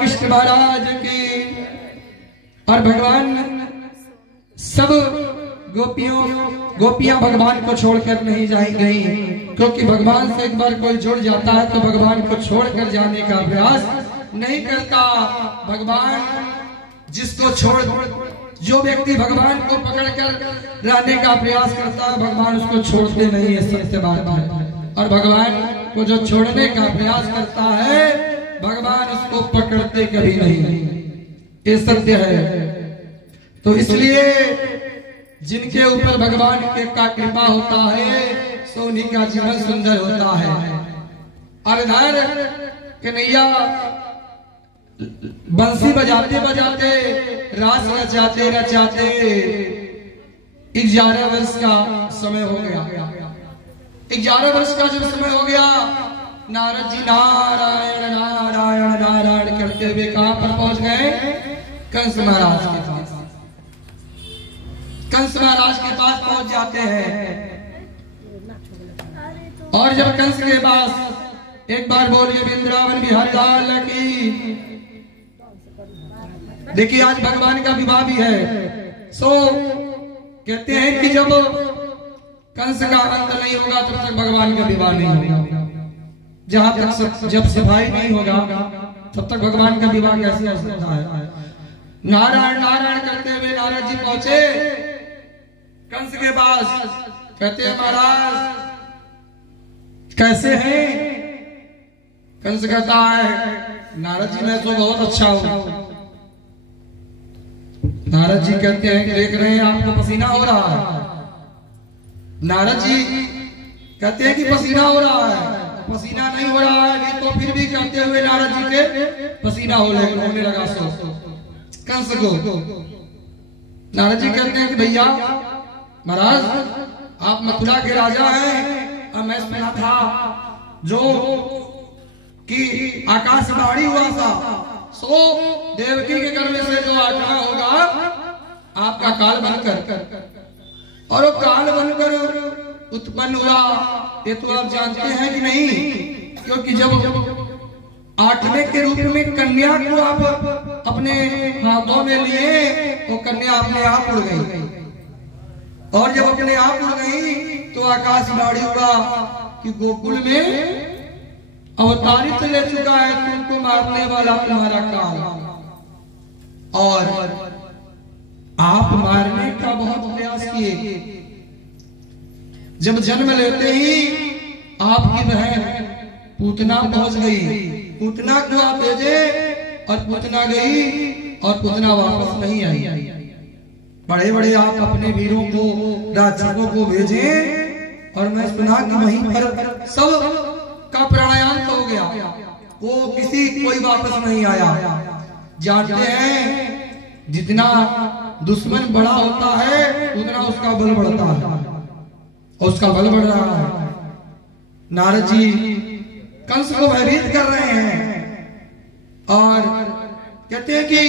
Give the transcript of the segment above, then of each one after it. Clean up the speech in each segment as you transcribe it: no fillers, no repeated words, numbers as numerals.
कृष्ण महाराज की। और भगवान सब गोपियां भगवान को छोड़कर नहीं जाएंगी, क्योंकि भगवान से एक बार कोई जुड़ जाता है तो भगवान को छोड़कर जाने का प्रयास नहीं करता। भगवान जिसको जो व्यक्ति भगवान को पकड़कर रहने का प्रयास करता है, भगवान उसको छोड़ते नहीं है, सत्य बात है। और भगवान को जो छोड़ने का प्रयास करता है, भगवान उसको पकड़ते कभी नहीं, ये सत्य है। तो इसलिए जिनके ऊपर भगवान के का कृपा होता है, सो उन्हीं का जीवन सुंदर होता है। और इधर कन्हैया बंसी बजाते बजाते, रास रचाते रचाते 11 वर्ष का समय हो गया। 11 वर्ष का जब समय हो गया, नारद जी नारायण नारायण नारायण करते हुए कहां पर पहुंच गए? कंस महाराज के पास। कंस महाराज के पास पहुंच जाते हैं। और जब कंस के पास एक बार बोलिए वृंदावन बिहारी लाल की। देखिए आज भगवान का विवाह भी है। सो कहते हैं कि जब कंस का अंत नहीं होगा तब तक भगवान का विवाह नहीं होगा। जहां तक जब सफाई नहीं होगा तब तक भगवान का विवाह कैसे हो सकता है? नारायण नारायण करते हुए नारद जी पहुंचे कंस के पास। कहते हैं महाराज कैसे हैं? कंस कहता है नारद जी मैं तो बहुत अच्छा हूं। नारद जी कहते हैं कि देख रहे हैं आपको पसीना हो रहा है। नारद जी कहते हैं कि पसीना हो रहा है। पसीना नहीं हो रहा है नहीं तो फिर भी कहते हुए नारद जी के पसीना होने लगा कंस को। नारद जी कहते हैं कि भैया महाराज आप मथुरा के राजा हैं, और मैं सुना था जो कि आकाशवाणी हुआ था, सो देवकी के गर्भ से जो आत्मा होगा आपका काल बनकर, और वो काल बनकर उत्पन्न हुआ, ये तो आप जानते हैं कि नहीं? क्योंकि जब 8वें के रूप में कन्या को आप अपने हाथों में लिए, वो कन्या अपने आप उड़ गई। और जब अपने आप उड़ गई तो आकाशवाणी हुआ कि गोकुल में अवतारित ले चुका है तुमको मारने वाला तुम्हारा काल, और आप मारने का बहुत प्रयास किए। जब जन्म लेते ही आपकी बहन पूतना पहुंच गई। पूतना को आप भेजे और पूतना गई और पूतना वापस नहीं आई। बड़े बड़े आप अपने वीरों को राक्षसों को भेजे, और मैं सुना कि वहीं पर सब का प्राणायाम हो गया, वो कोई वापस नहीं आया। जानते हैं जितना दुश्मन बड़ा होता है उतना उसका बल बढ़ता है, उसका बल बढ़ रहा है। नारद जी कंस को भयभीत कर रहे हैं और कहते हैं कि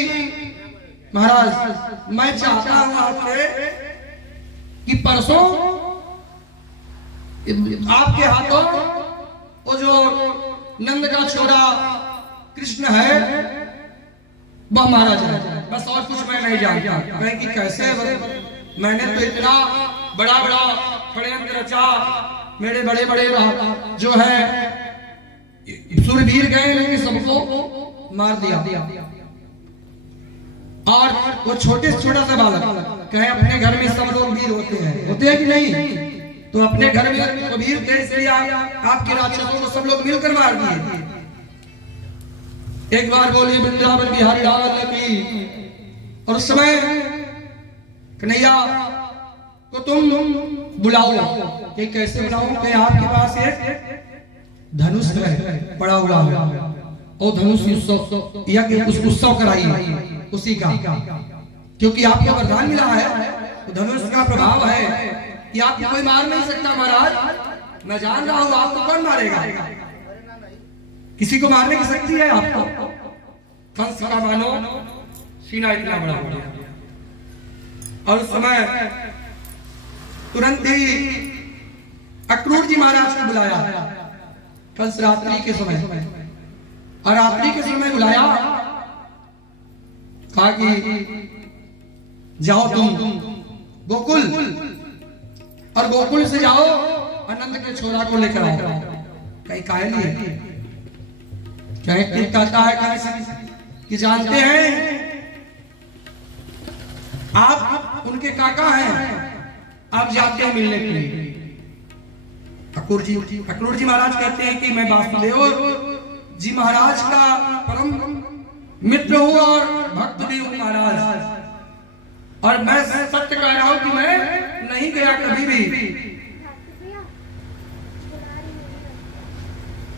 महाराज मैं चाहता हूं आपसे कि परसों आपके हाथों वो जो नंद का छोरा कृष्ण है वह मारा जाए, बस और कुछ मैं नहीं जानता। कहें कि कैसे? मैंने तो इतना बड़ा बड़ा षड्यंत्र रचा, मेरे बड़े बड़े जो है सूरवीर गए लेकिन सबको मार दिया। और वो छोटे से छोटा सा बालक कहे अपने घर में सब लोग वीर होते हैं कि नहीं? तो अपने घर में वीर थे इसलिए आपके राक्षसों को सब लोग मिलकर मार दिए। एक बार बोलिए वृंदावन बिहारी लाल की। और उस समय कन्हैया को तुम बुलाओ। कि कैसे बुलाओ? कि आपके पास एक धनुष है पड़ा हुआ है, और धनुष उत्सव कराइए उसी का, क्योंकि आपको वरदान मिला है। तो धनुष का प्रभाव है कि आपको कोई मार नहीं सकता। महाराज मैं जान रहा हूं आपको कौन मारेगा, किसी को मारने की शक्ति है आपको। कंस का मानो सीना इतना बड़ा हो गया। और उस समय तुरंत ही अक्रूर जी महाराज को बुलाया। कंस रात्रि के समय, और रात्रि के समय बुलाया कहा कि जाओ तुम गोकुल, और गोकुल से जाओ आनंद के छोरा को लेकर आओ। कहीं काहे लिए कहीं कहता है कि जानते हैं आप उनके काका हैं, आप जाते हैं मिलने के लिए। अक्रूर जी महाराज कहते हैं कि मैं वासुदेव जी महाराज का परम मित्र हूँ और भक्त भी हूँ महाराज, और मैं सत्य कह रहा हूँ कि मैं नहीं गया कभी भी।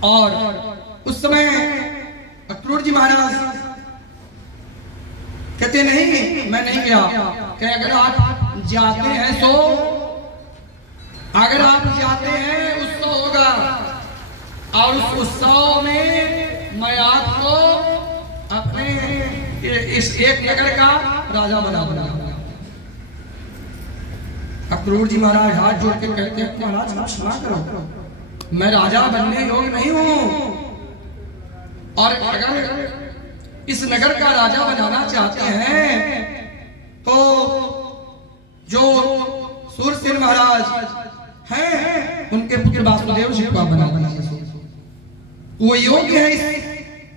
और उस समय अक्रूर जी महाराज कहते नहीं मैं नहीं गया। कि अगर आप जाते हैं तो अगर आप जाते हैं उत्सव होगा, और उस उत्सव में मैं आपको अपने इस एक नगर का राजा बना दूंगा। अक्रूर जी महाराज हाथ जोड़ के कहते हैं महाराज आप क्षमा करो, मैं राजा बनने योग्य नहीं हूं, और अगर इस नगर का राजा बनाना चाहते हैं तो जो सूरसेन महाराज हैं उनके पुत्र वासुदेव जी को बना दीजिए। वो योग्य है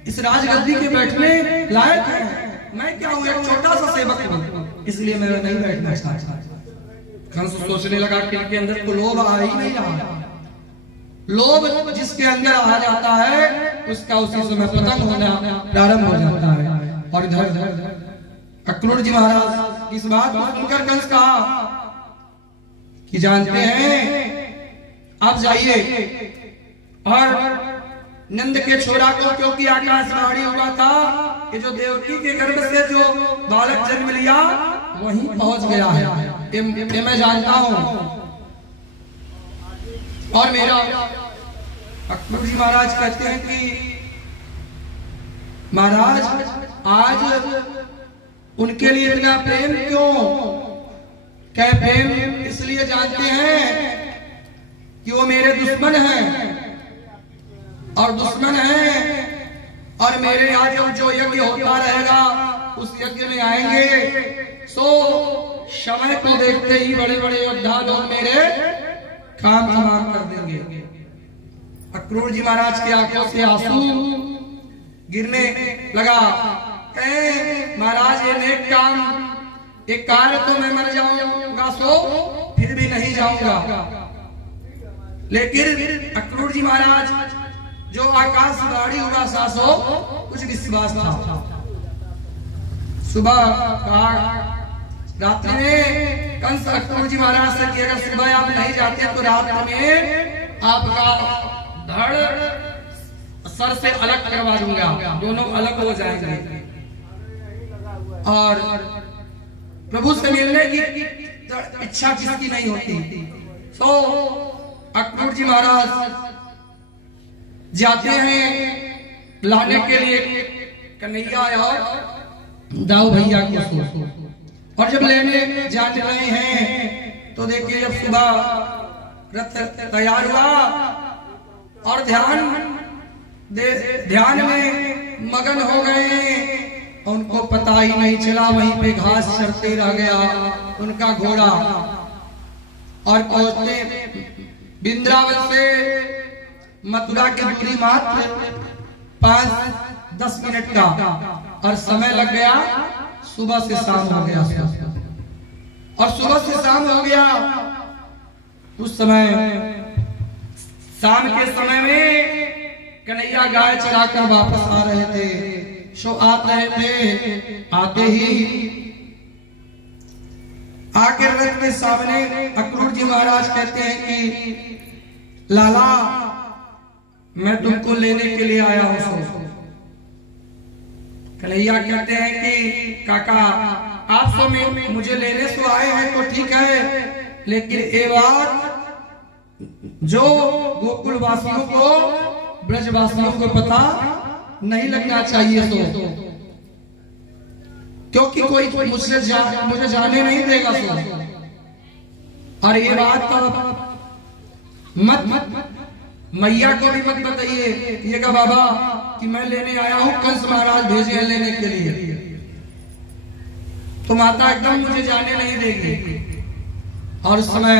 इस राजगद्दी के बैठने लायक है। मैं क्या हूं, एक छोटा सा सेवक हूं, इसलिए मैं नहीं बैठना चाहता। कंस सोचने लगा कि इनके अंदर तो लोभ आ ही नहीं रहा। लोभ जिसके अंदर आ जाता है उसका उसी समय पतन होना प्रारंभ हो जाता है। और इधर अक्रूर जी महाराज इस बात को सुनकर कंस कहा कि जानते हैं आप जाइए और नंद के छोरा को, क्योंकि आकाशवाणी हुआ था कि जो देवकी के गर्भ से जो बालक जन्म लिया वहीं पहुंच गया है, ये मैं जानता हूं। और मेरा अक्रूर जी महाराज कहते हैं कि महाराज आज उनके लिए इतना प्रेम क्यों? क्या प्रेम इसलिए जानते हैं कि वो मेरे दुश्मन हैं, और दुश्मन हैं और मेरे यहाँ जो यज्ञ होता रहेगा उस यज्ञ में आएंगे, सो समय को देखते ही बड़े बड़े योद्धा लोग मेरे काम तमाम कर देंगे। अक्रूर जी महाराज की आंखों से आंसू गिरने लगा। महाराज ये नेक काम, एक कार्य तो मैं मर जाऊंगा सो फिर भी नहीं जाऊंगा, लेकिन अक्रूर जी महाराज जो आकाशवाणी हुआ सासो कुछ विश्वास था। सुबह रात्रि में कंस अक्रूर जी महाराज से कि अगर सुबह आप नहीं जाते तो रात में आपका धड़ सर से अलग करवा दूंगा, दोनों अलग हो जाएंगे। और प्रभु से मिलने की इच्छा किसकी नहीं होती। तो अक्रूर जी महाराज जाते हैं लाने के लिए कन्हैया और दाऊ भैया को, और जब लेने जाने रहे हैं तो देखिए जब सुबह रथ तैयार हुआ और ध्यान में मगन हो गए, उनको पता ही नहीं चला वहीं पे घास चरते रह गया उनका घोड़ा। और पहुंचते वृंदावन से मथुरा की दूरी मात्र 5-10 मिनट का, और समय लग गया सुबह से शाम हो गया। और सुबह से शाम हो गया, उस समय शाम के समय में कन्हैया गाय चराकर वापस आ रहे थे। सो आप रहे थे, आते ही आकर रथ के सामने अक्रूर जी महाराज कहते हैं कि लाला मैं तुमको लेने के लिए आया हूं। कन्हैया कहते हैं कि काका आप तो मुझे लेने से आए हैं तो ठीक है, लेकिन ये बात जो गोकुल वासियों को, ब्रजवासियों को पता नहीं लगना चाहिए, तो क्योंकि कोई मुझे जाने नहीं देगा। और ये बात तो मत मैया को भी मत बताइए ये का बाबा कि मैं लेने आया हूं, कंस महाराज भेजे हैं लेने के लिए। तो माता एकदम मुझे जाने नहीं देगी। और उस समय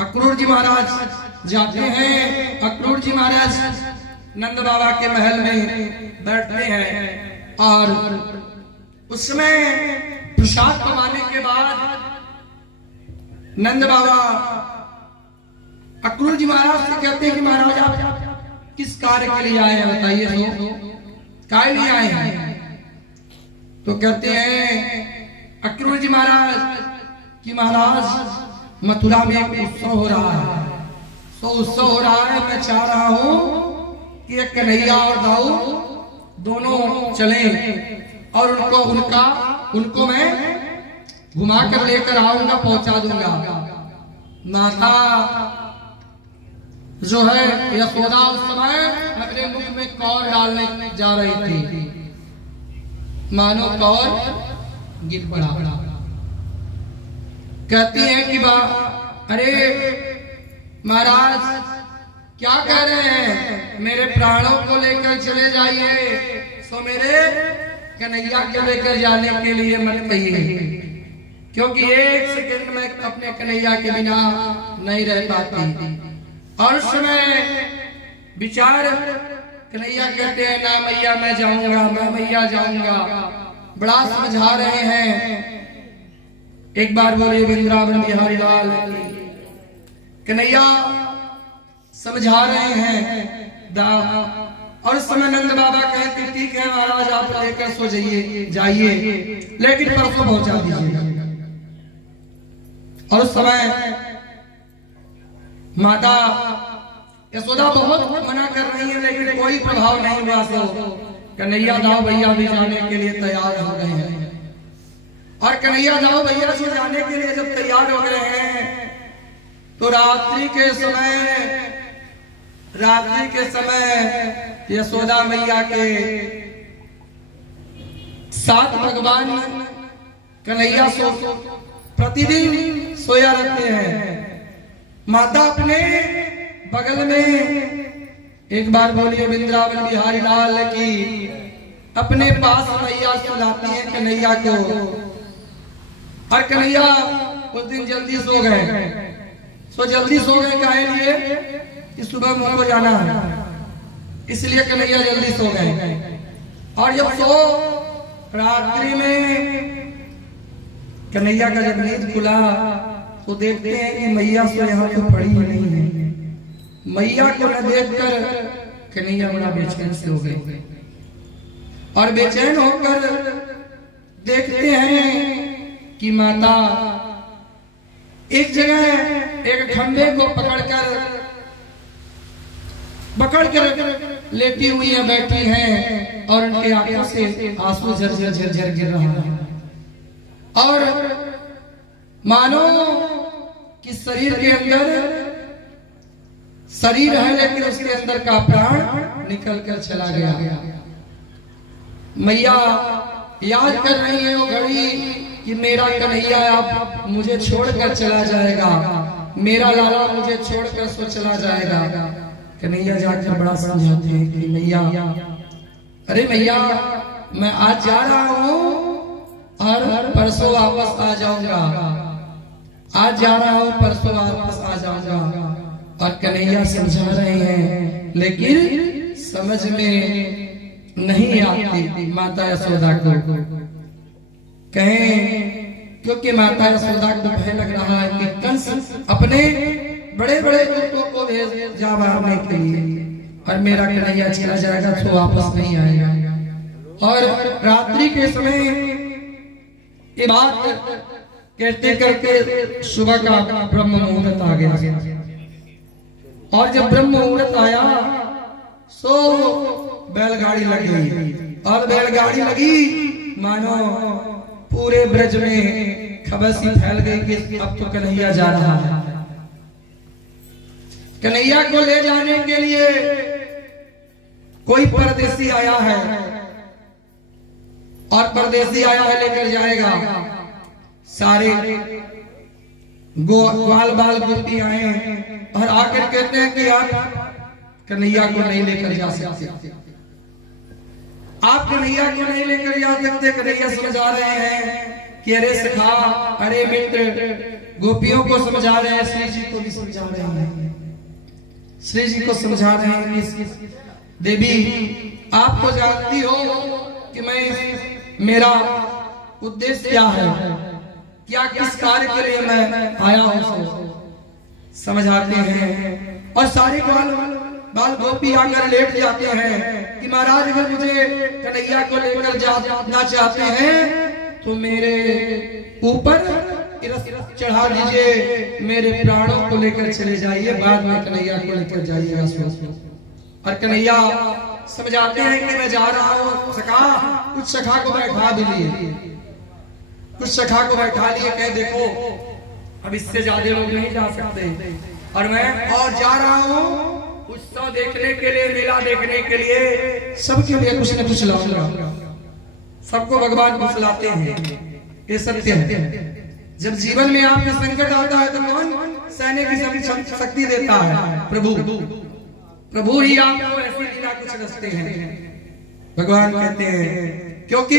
अक्रूर जी महाराज जाते हैं। अक्रूर जी महाराज नंद बाबा के महल में बैठते हैं और उस समय प्रसाद कमाने के बाद नंद बाबा अक्रूर जी महाराज से कहते हैं कि महाराज आप किस कार्य के लिए आए हैं बताइए, तो काय लिए आए हैं? तो कहते हैं अक्रूर जी महाराज कि महाराज मथुरा में एक उत्सव हो रहा है, तो उत्सव हो रहा है, मैं चाह रहा हूं कि एक कन्हैया और दाऊ दोनों चलें और उनको मैं घुमा कर लेकर आऊंगा, पहुंचा दूंगा। माता जो है यशोदा उस समय अपने मुख में कौर डालने जा रही थी, मानो कौर गिर पड़ा। कहती है कि अरे महाराज क्या कह रहे हैं, मेरे प्राणों को लेकर चले जाइए, सो मेरे कन्हैया के लेकर जाने के लिए मत कहिए, क्योंकि एक सेकंड में अपने कन्हैया के बिना नहीं रह पाती। और उस समय विचार कन्हैया कहते हैं ना मैया मैं जाऊंगा, मैं मैया जाऊंगा, बड़ा समझा रहे हैं। एक बार बोले वृंदावन बिहारी लाल, कन्हैया समझा रहे हैं दा। और उस समय नंद बाबा कहते ठीक है महाराज आप लेकर सो जाइए, लेकिन परसों पहुंचा दीजिएगा। और उस समय माता यशोदा बहुत मना कर रही है, लेकिन कोई प्रभाव नहीं हुआ। सो कन्हैया दाऊ भैया भी जाने के लिए तैयार हो गए हैं। और कन्हैया दाऊ भैया से जाने के लिए जब तैयार हो गए हैं तो रात्रि के समय यशोदा मैया के साथ भगवान कन्हैया प्रतिदिन सोया रहते हैं। माता अपने बगल में एक बार बोलिए वृंदावन बिहारी लाल की अपने पास मैया सुलाती है कन्हैया को। और कन्हैया उस दिन जल्दी सो गए। जल्दी सो गए काहे लिए कि सुबह मुझको जाना है, इसलिए कन्हैया जल्दी सो गए। और जब रात्रि में कन्हैया का जब नींद खुला तो देखते हैं कि मैया सो यहाँ तो पड़ी ही नहीं है। मैया को न देखकर कन्हैया बड़ा बेचैन से हो गए और बेचैन होकर देखते हैं कि माता एक जगह एक खंभे को पकड़कर लेटी हुई है, बैठी हैं और उनके आंखों से आंसू झरझर गिर रहा है। और मानो कि शरीर के अंदर शरीर है लेकिन उसके अंदर का प्राण निकल कर चला गया। मैया याद कर रही है वो घड़ी कि मेरा कन्हैया आप मुझे छोड़कर चला जाएगा, मेरा लाला मुझे छोड़कर सो चला जाएगा। कन्हैया जाकर बड़ा समझाते हैं कि मैया, अरे मैया मैं आज जा रहा हूँ और परसों वापस आ जाऊंगा, आज जा रहा हूँ परसों वापस आ जाऊंगा। और कन्हैया समझा रहे हैं लेकिन समझ में नहीं आती माता यशोदा को। कहें क्योंकि माता यशोदा को भय लग रहा है कि कंस अपने बड़े बड़े दूतों को भेज जा मारने के लिए और मेरा कन्हैया चला जाएगा तो वापस नहीं आएगा। और रात्रि के समय ये बात कहते करते सुबह का ब्रह्म मुहूर्त आ गया। और जब ब्रह्म मुहूर्त आया सो बैलगाड़ी लग गई। और बैलगाड़ी लगी मानो पूरे ब्रज में खबर सी फैल गई कि अब तो कन्हैया जा रहा है। कन्हैया को ले जाने के लिए कोई परदेसी आया है और परदेसी आया है लेकर जाएगा। सारे ग्वाल बाल गोपी आए और आकर कहते हैं कि आप कन्हैया को नहीं लेकर जा सकते, आप कन्हैया को नहीं लेकर जा सकते। कन्हैया समझा रहे हैं कि अरे सखा, अरे मित्र, गोपियों को समझा रहे हैं, श्री जी को भी समझा रहे हैं, श्री जी को समझा रहे हैं कि देवी आप तो जानती हो कि मैं, मेरा उद्देश्य क्या है, क्या किस कार्य के लिए मैं आया हूं, समझाते हैं। और सारे बाल गोपी आकर लेट जाते हैं कि महाराज अगर मुझे कन्हैया को लेकर जाना चाहते हैं तो मेरे ऊपर चढ़ा दीजिए, मेरे प्राणों को लेकर चले जाइए, बाद में कन्हैया को लेकर जाइएगा। और कन्हैया समझाते हैं कि मैं जा रहा हूँ सखा, कुछ सखा को बैठा भी लिए, कुछ सखा को बैठा लिए, कह देखो अब इससे ज्यादा लोग नहीं जा सकते, और मैं और जा रहा हूँ उत्सव देखने के लिए, मेला देखने के लिए, सबके लिए कुछ न कुछ लाऊंगा। सबको भगवान फुसलाते हैं, ये सत्य है। जब जीवन में आपके संकट आता है तो कौन सहने की शक्ति देता है? प्रभु। प्रभु ही आपको ऐसी लीला कुछ रचते हैं। भगवान कहते हैं क्योंकि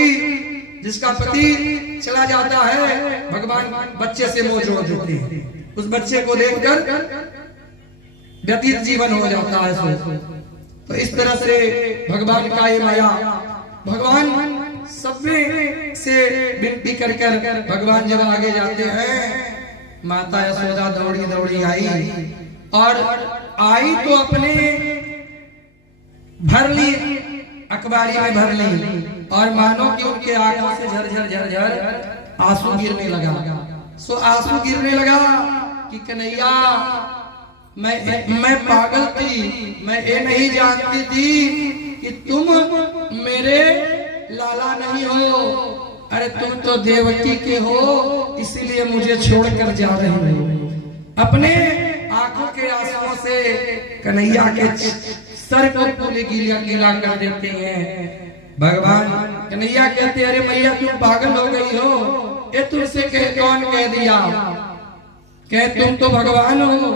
जिसका पति चला जाता है, भगवान बच्चे से मोह जोड़ देते हैं, उस बच्चे को देखकर व्यतीत जीवन हो जाता है। तो इस तरह से भगवान का ये माया, भगवान सब से विनती कर कर भगवान जब आगे जाते हैं, माता यशोदा दौड़ी दौड़ी आई, और आई तो अपने भर ली, अखबारी में भर ली, और मानो कि उनके आंखों से झरझर झरझर आंसू गिरने लगा। सो आंसू गिरने लगा कि कन्हैया मैं पागल थी, मैं ये नहीं जानती थी कि तुम मेरे लाला नहीं हो, अरे तुम तो देवकी के हो, इसीलिए मुझे छोड़कर जा रहे हो। अपने आंखों के आंसुओं से कन्हैया के सर को पूरे गीला कर देते हैं। भगवान कन्हैया कहते अरे मैया तुम पागल हो गई हो, ये तुमसे कौन कह दिया? कह तुम तो भगवान हो,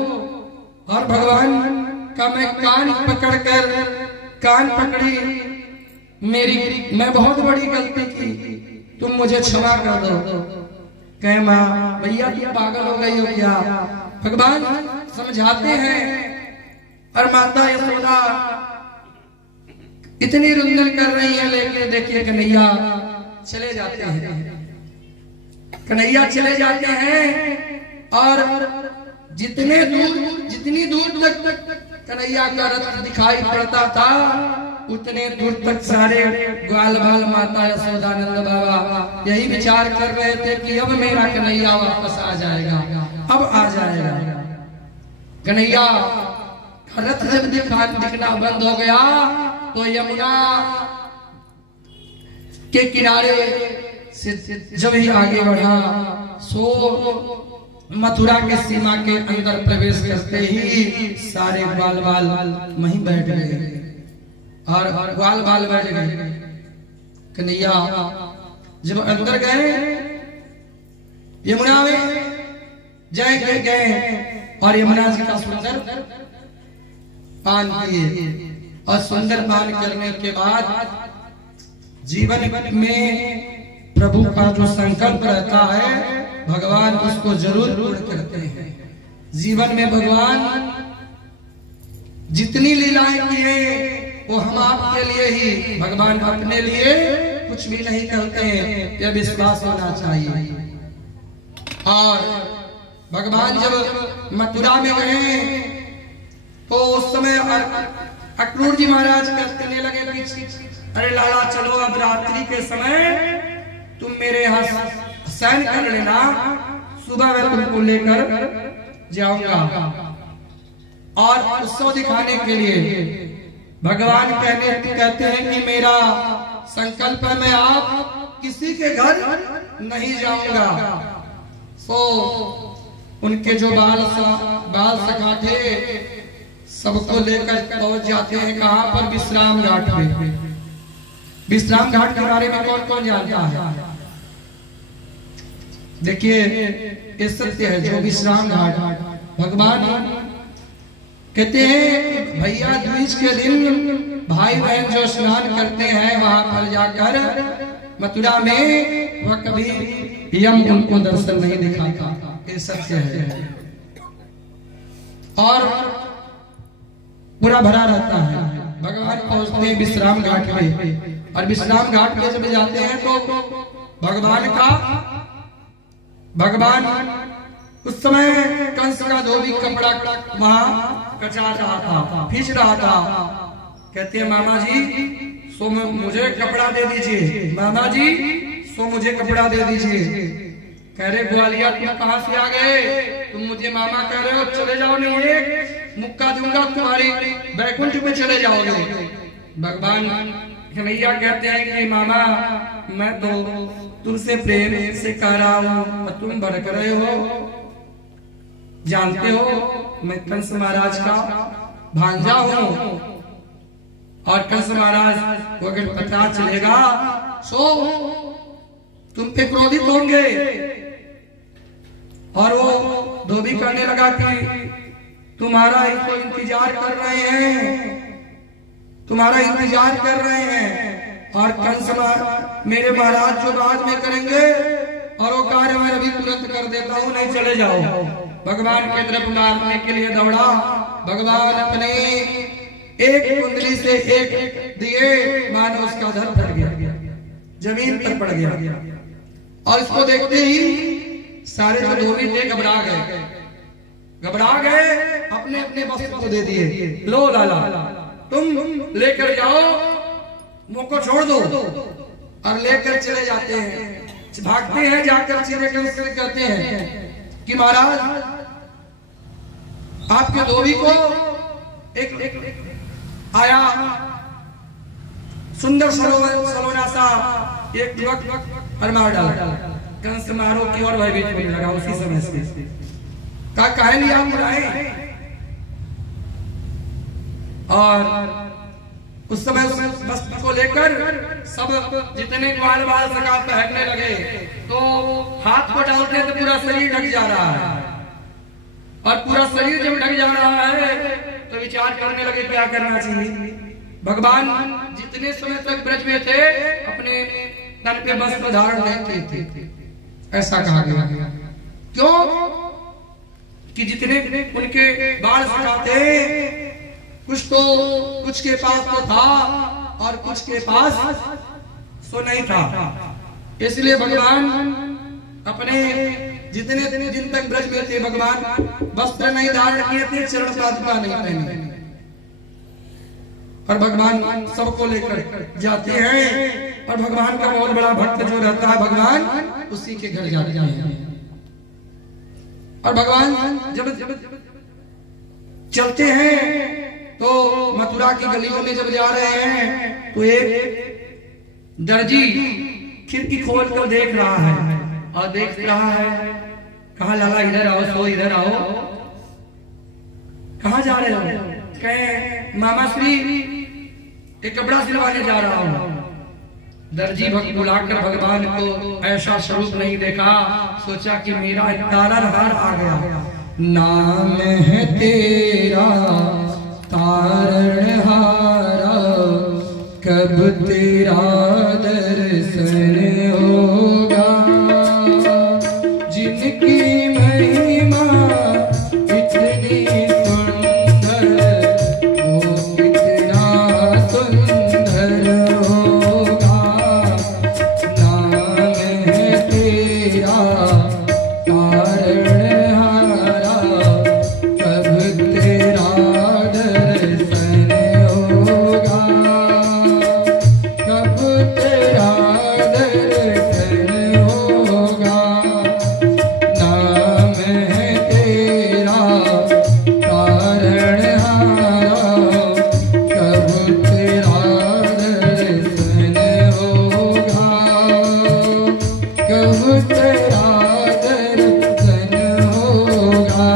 और भगवान का मैं कान पकड़ी, मैं बहुत बड़ी गलती की, तुम मुझे क्षमा कर दो। कहे माँ भैया तुम पागल हो गई हो क्या? भगवान समझाते हैं, और माता यशोदा इतनी रुंदन कर रही है, लेकिन देखिए कन्हैया चले जाते हैं, कन्हैया चले जाते हैं, और जितनी दूर तक कन्हैया का रथ दिखाई पड़ता था, उतने दूर तक सारे ग्वाल बाल माता यशोदा नंद बाबा यही विचार कर रहे थे कि अब मेरा कन्हैया वापस आ जाएगा, अब आ जाएगा। कन्हैया रथ जब दिखना बंद हो गया तो यमुना के किनारे से जब ही आगे बढ़ा, सो मथुरा के सीमा के अंदर प्रवेश करते ही सारे ग्वाल बाल वहीं बैठ गए, और ग्वाल बाल बैठ गए। कन्हैया जब अंदर गए, यमुना में गए, और यमुना जी का सुंदर पान किए, और सुंदर पान करने के बाद जीवन में प्रभु का जो संकल्प रहता है, भगवान उसको जरूर पूर्ण करते हैं। जीवन में भगवान जितनी लीलाएं की है वो हम आपके लिए ही, भगवान अपने लिए कुछ भी नहीं करते हैं, यह विश्वास होना चाहिए। और भगवान जब मथुरा में गए तो उस समय अक्रूर जी महाराज कहने लगे अरे लाला चलो अब रात्रि के समय तुम मेरे यहाँ शयन कर लेना, सुबह मैं तुमको लेकर जाऊंगा। और उत्सव दिखाने के लिए भगवान कहते हैं कि मेरा संकल्प है, मैं आप किसी के घर नहीं जाऊंगा। सो उनके जो बाल सखा थे सबको लेकर पहुंच जाते हैं कहां पर? विश्राम घाट पे। विश्राम घाट के बारे में कौन कौन जानता है? देखिए ये सत्य है, जो विश्राम घाट भगवान कहते हैं भैया द्विज के दिन भाई बहन जो स्नान करते हैं वहां पर जाकर मथुरा में वह कभी यम उनको दर्शन नहीं दिखाता, ये सत्य है। और पूरा भरा रहता है। भगवान पहुंचते हैं विश्राम घाट में, और विश्राम घाट में जब जाते हैं तो भगवान उस समय कंस का धोबी कपड़ा वहां कचार रहा था, खींच रहा था। कहते हैं मामा जी सो मुझे कपड़ा दे दीजिए, मामा जी सो मुझे कपड़ा दे दीजिए। कह रहे ग्वालियर तुम कहां से आ गए, तुम मुझे मामा कह रहे हो, चले जाओ, नहीं एक मुक्का दूंगा तुम्हारी बैकुंठ में चले जाओगे। भगवान कन्हैया कहते हैं कि मामा मैं तो तुमसे प्रेम से कह रहा हूं, तुम भड़क रहे हो। जानते हो मैं कंस महाराज का भांजा हूं, और कंस महाराज को अगर पता चलेगा सो तुम पे क्रोधित होंगे। और वो धोबी कहने लगा कि तुम्हारा इसको इंतजार कर रहे हैं, तुम्हारा इंतजार कर रहे हैं। और कंस मेरे महाराज जो बाद में करेंगे, और वो कार्य मैं अभी तुरंत कर देता हूँ, नहीं चले जाओ। भगवान के तरफ मारने के लिए दौड़ा। भगवान अपने एक कुंडली से एक दिए, मानो उसका धड़ फट गया, जमीन पर पड़ गया। और इसको देखते ही सारे जो धोबी थे घबरा गए, अपने अपने वस्त्र को दे दिए। लो लाला तुम लेकर जाओ, मुझको छोड़ दो। और लेकर चले जाते हैं, भागते हैं, जाकर सीधे कंस से कहते हैं कि महाराज आपके धोबी को एक आया सुंदर सलोना सा एक युवक और मार डाला। कंस मारो की और भयभीत होने लगा उसी समय से। कहे लिया बुलाए, और उस समय उस वस्त्र को लेकर सब जितने ग्वाल बाल सका पहनने लगे। तो हाथ को डालते तो पूरा शरीर ढक जा रहा है, और पूरा शरीर जब ढक जा रहा है तो विचार करने लगे क्या करना चाहिए। भगवान जितने समय तक ब्रज में थे अपने तन पे वस्त्र धारण नहीं किए थे, ऐसा कहा गया। क्यों कि जितने उनके बाल सकाते, कुछ के पास तो था और कुछ के पास सो नहीं था। इसलिए भगवान अपने जितने दिन तक ब्रज में थे, भगवान वस्त्र नहीं धारण किए थे, चरण पादुका नहीं पहने। और भगवान सबको लेकर जाते हैं, और भगवान का बहुत बड़ा भक्त जो रहता है भगवान उसी के घर जाते हैं। और भगवान जब चलते हैं तो मथुरा की गलियों में जब जा रहे हैं तो एक दर्जी खिड़की खोल कर देख रहा है, और देख रहा है कहा लाला इधर आओ, सो इधर आओ। कहा जा रहे हो? कहे मामा श्री एक कपड़ा सिलवाने जा रहा हूं। दर्जी भक्त बुलाकर भगवान को ऐसा स्वरूप नहीं देखा, सोचा कि मेरा तारनहार आ गया। नाम है तेरा तारनहारा, कब तेरा दर्शन होगा। जिनकी महिमा इतनी सुंदर, वो कितना सुंदर होगा। नाम है तेरा तारनहारा, कब तेरा दर्शन होगा। कब तेरा दर्शन होगा। नाम है तेरा तारनहारा, कब तेरा दर्शन होगा। कब तेरा दर्शन होगा।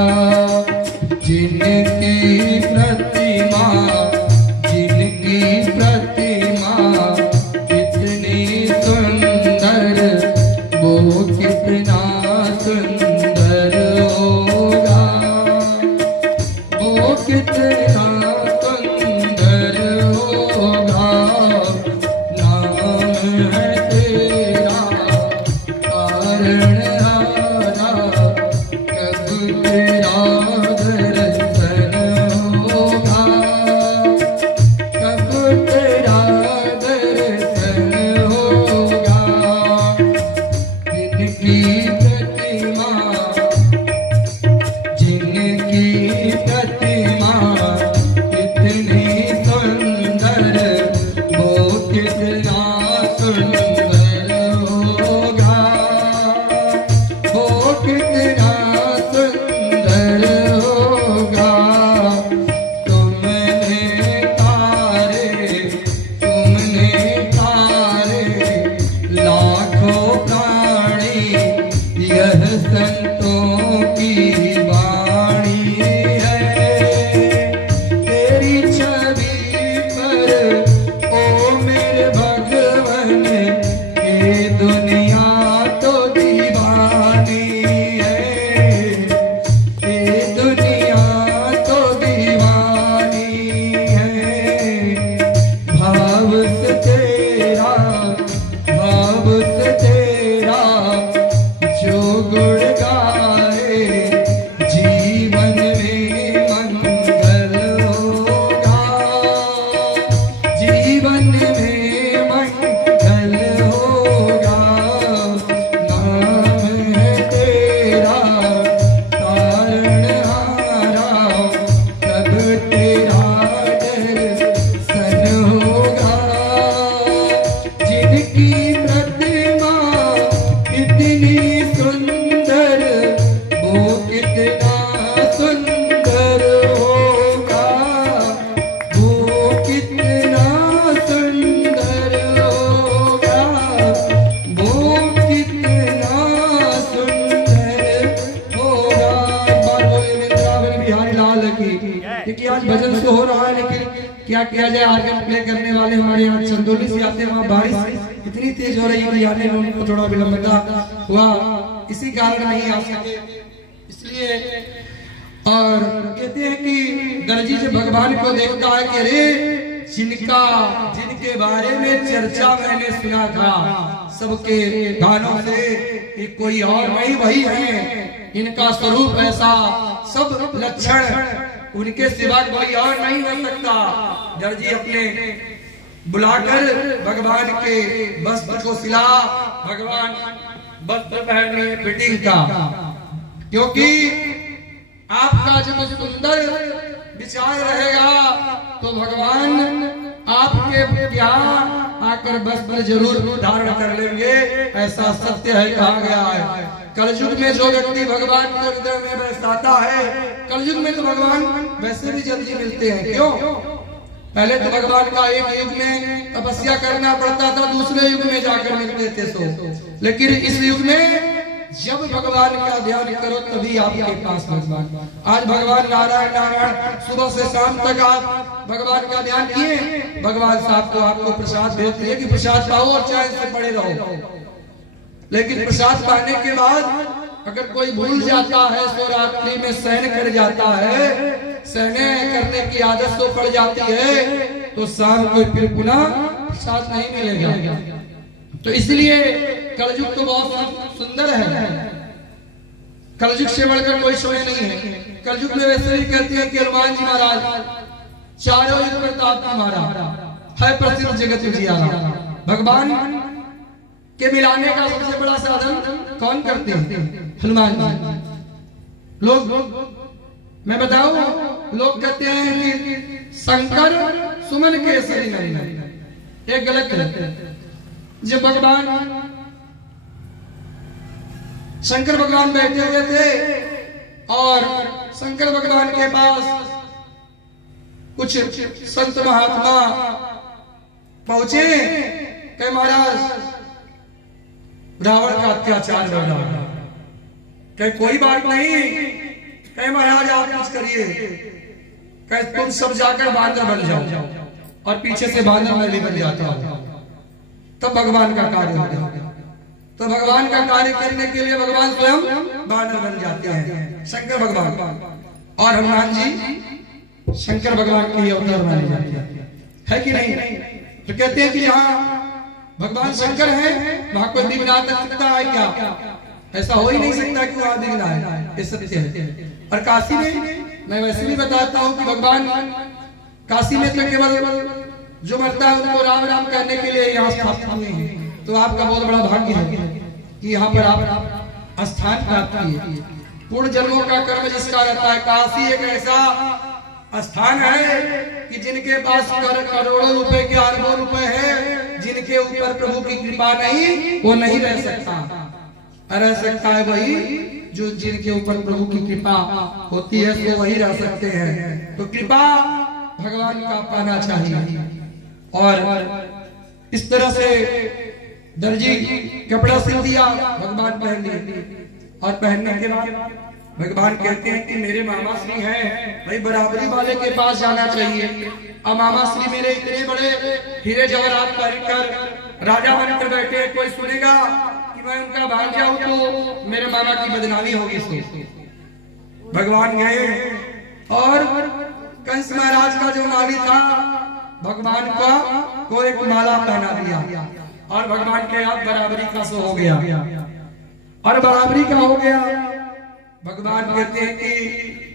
जिनकी प्रतिमा कितनी सुंदर, वो कितना सुंदर होगा। वो कितना सुंदर होगा। नाम है तेरा तारण क्योंकि आज भजन तो हो रहा है, लेकिन क्या किया जाए, आर्गन प्ले करने वाले हमारे यहाँ चंदौली से आते हैं, वहाँ बारिश इतनी तेज हो रही है कि आने में उनको थोड़ा विलंबता हुआ, इसी कारण नहीं आ सके, इसलिए। और कहते हैं कि दर्जी जब भगवान को देखता है कि अरे जिनके बारे में चर्चा मैंने सुना था सबके गानों से, कि कोई और नहीं वही है, इनका स्वरूप ऐसा, सब लक्षण उनके सिवा कोई और नहीं हो सकता। दर्जी अपने बुलाकर भगवान के वस्त्र को सिला, भगवान वस्त्र पहनने फिटिंग का, क्योंकि आपका जब सुंदर विचार रहेगा तो भगवान आपके यहाँ आकर वस्त्र जरूर धारण कर लेंगे, ऐसा सत्य है, कहा गया है। कलयुग में जो व्यक्ति भगवान को हृदय में बसाता है, कलयुग में तो भगवान वैसे भी जल्दी मिलते हैं। क्यों? पहले तो भगवान का एक युग में तपस्या करना पड़ता था, दूसरे युग में जाकर मिलते थे सो, लेकिन इस युग में जब भगवान का ध्यान करो तभी आपके पास भगवान। आज भगवान नारायण नारायण सुबह से शाम तक आप भगवान का ध्यान किए, भगवान साहब को आपको प्रसाद देते हैं कि प्रसाद पाओ और चैन से पड़े रहो, लेकिन प्रसाद पाने के बाद अगर कोई भूल जाता है, शिवरात्रि में शयन कर जाता है, शयन करने की आदत तो पड़ जाती है, तो शाम को फिर पुनः प्रसाद नहीं मिलेगा। तो इसलिए कलयुग तो बहुत सुंदर है, कलयुग से बढ़कर कोई समय नहीं है। कलयुग में वैसे ही कहते हैं कि हनुमान जी महाराज चारों युग प्रताप तुम्हारा है, प्रसिद्ध जगत उजियारा। भगवान के मिलाने का सबसे बड़ा साधन कौन करते हैं? हनुमान जी। लोग मैं बताऊं, लोग कहते हैं कि शंकर सुमन केसरी नंदन, ये गलत है। जब भगवान शंकर भगवान बैठे हुए थे और शंकर भगवान के पास कुछ संत महात्मा पहुंचे, कहे महाराज रावण का अत्याचार बढ़ रहा है, कहे कोई बात नहीं, कहे महाराज आप कुछ करिए, कहे तुम सब जाकर बांदर बन जाओ, और पीछे से बांदर मैली बन जाता हो, तब भगवान का कार्य हो गया। तो भगवान का कार्य करने के लिए भगवान स्वयं बानर बन जाते हैं, शंकर भगवान। और हनुमान जी शंकर भगवान के अवतार माने जाते हैं, है कि नहीं? तो कहते हैं कि जहाँ भगवान शंकर है वहां कोई विघ्न आ सकता है क्या? ऐसा हो ही नहीं सकता कि वहां विघ्न आए, ये सत्य है। और काशी में मैं वैसे भी बताता हूँ कि भगवान काशी में तो केवल जो मरता है उनको राम राम कहने के लिए यहाँ स्थापित हुए हैं। तो आपका बहुत बड़ा भाग्य है कि यहाँ पर आप स्थान प्राप्त किए। पूर्ण जन्मों का कर्म जिसका रहता है, काशी एक ऐसा स्थान है कि जिनके पास करोड़ों रुपए के अरबों रुपए है, जिनके ऊपर प्रभु की कृपा नहीं, वो नहीं रह सकता। रह सकता है वही जो जिनके ऊपर प्रभु की कृपा होती है, तो वही रह सकते हैं। तो कृपा भगवान का पाना चाहिए। और इस तरह से दर्जी कपड़ा सिल दिया, भगवान पहन लिए, और पहनने के बाद भगवान कहते हैं कि मेरे मामा श्री हैं, भाई बराबरी वाले के पास जाना चाहिए। अब मामा श्री मेरे इतने बड़े हीरे जवाहरात पहनकर राजा बनकर बैठे, कोई सुनेगा कि मैं उनका भांजा हूं तो मेरे मामा की बदनामी होगी। सो भगवान गए और कंस महाराज का जो नावी था, भगवान को एक माला पहना दिया, और भगवान के हाथ बराबरी का सो हो गया, और बराबरी का हो गया। भगवान कहते हैं कि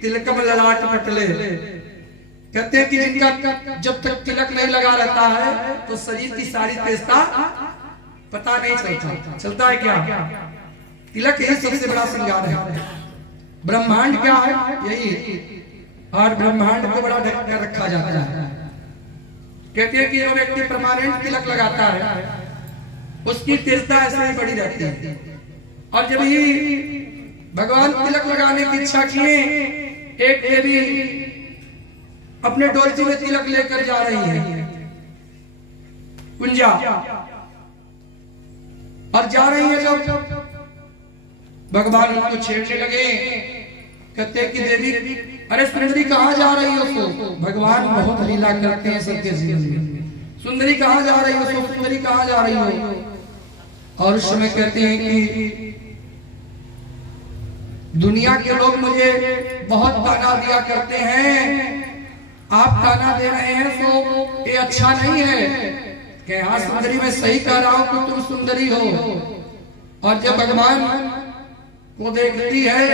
तिलकम ललाट पटले, कहते हैं कि जिनका जब तक तिलक नहीं लगा रहता है तो शरीर की सारी तेजता पता नहीं चलता है क्या? तिलक ही सबसे बड़ा श्रृंगार है। ब्रह्मांड क्या है? यही, और ब्रह्मांड को बड़ा ढक कर रखा जाता है। कहते हैं कि जो व्यक्ति परमानेंट तिलक लगाता है उसकी तेजता ऐसे ही बढ़ी रहती है। और जब ही भगवान तिलक लगाने की इच्छा किए, एक देवी अपने डोलची में तिलक लेकर जा रही है, कुंजा, और जा रही है जब भगवान उनको छेड़ने लगे कहते हैं कि देवी, अरे सुंदरी कहाँ जा रही हो? तो भगवान बहुत लीला करते हैं सबके जीवन में। सुंदरी कहाँ जा रही हो? तो सुंदरी कहाँ जा रही हो? और उस समय कहते हैं कि दुनिया के लोग मुझे बहुत ताना दिया करते हैं, आप ताना दे रहे हैं तो ये अच्छा नहीं है। कि हाँ सुंदरी, मैं सही कह रहा हूं कि तुम सुंदरी हो। और जब भगवान को देखती है,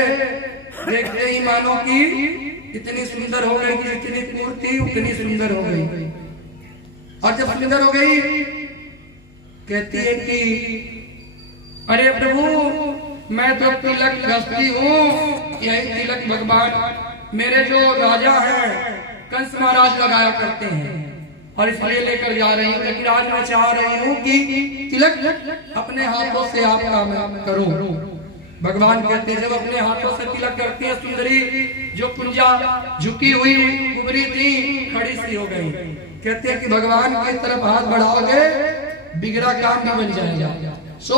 देखते ही मानो कि इतनी सुंदर हो गई कि इतनी पूर्ति उतनी सुंदर हो गई। और जब सुंदर हो गई कहती है कि अरे प्रभु, मैं तो तिलक घसती हूँ, यही तिलक भगवान मेरे जो राजा हैं कंस महाराज लगाया करते हैं, और इसलिए लेकर जा रही हूँ। लेकिन आज मैं चाह रही हूँ कि तिलक अपने हाथों से आप काम करो। भगवान कहते हैं जब अपने हाथों से तिलक करती है सुंदरी, जो कुंजा झुकी हुई कुबरी थी खड़ी सी हो गई। कहते हैं कि भगवान की तरफ हाथ बढ़ाओगे बिगड़ा काम भी बन जाएगा। सो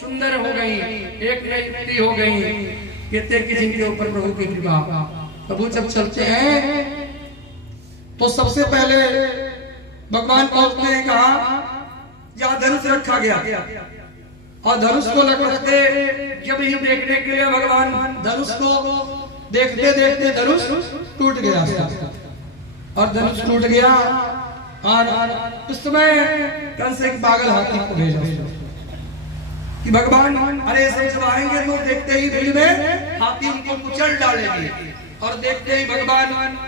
सुंदर हो गई, एक नई हो गई। कहते हैं कि जिनके ऊपर प्रभु की कृपा। प्रभु जब चलते हैं तो सबसे पहले भगवान पहुंचते हैं कहा? जहाँ धनुष रखा गया, और धनुष को लगते जब ये देखने के लिए भगवान धनुष को देखते देखते धनुष टूट गया, और धनुष टूट गया। और उस समय कंस एक पागल हाथी को भेजा कि भगवान अरे सब आएंगे तो देखते ही भीड़ में हाथी उनको कुचल डालेगी, और देखते ही भगवान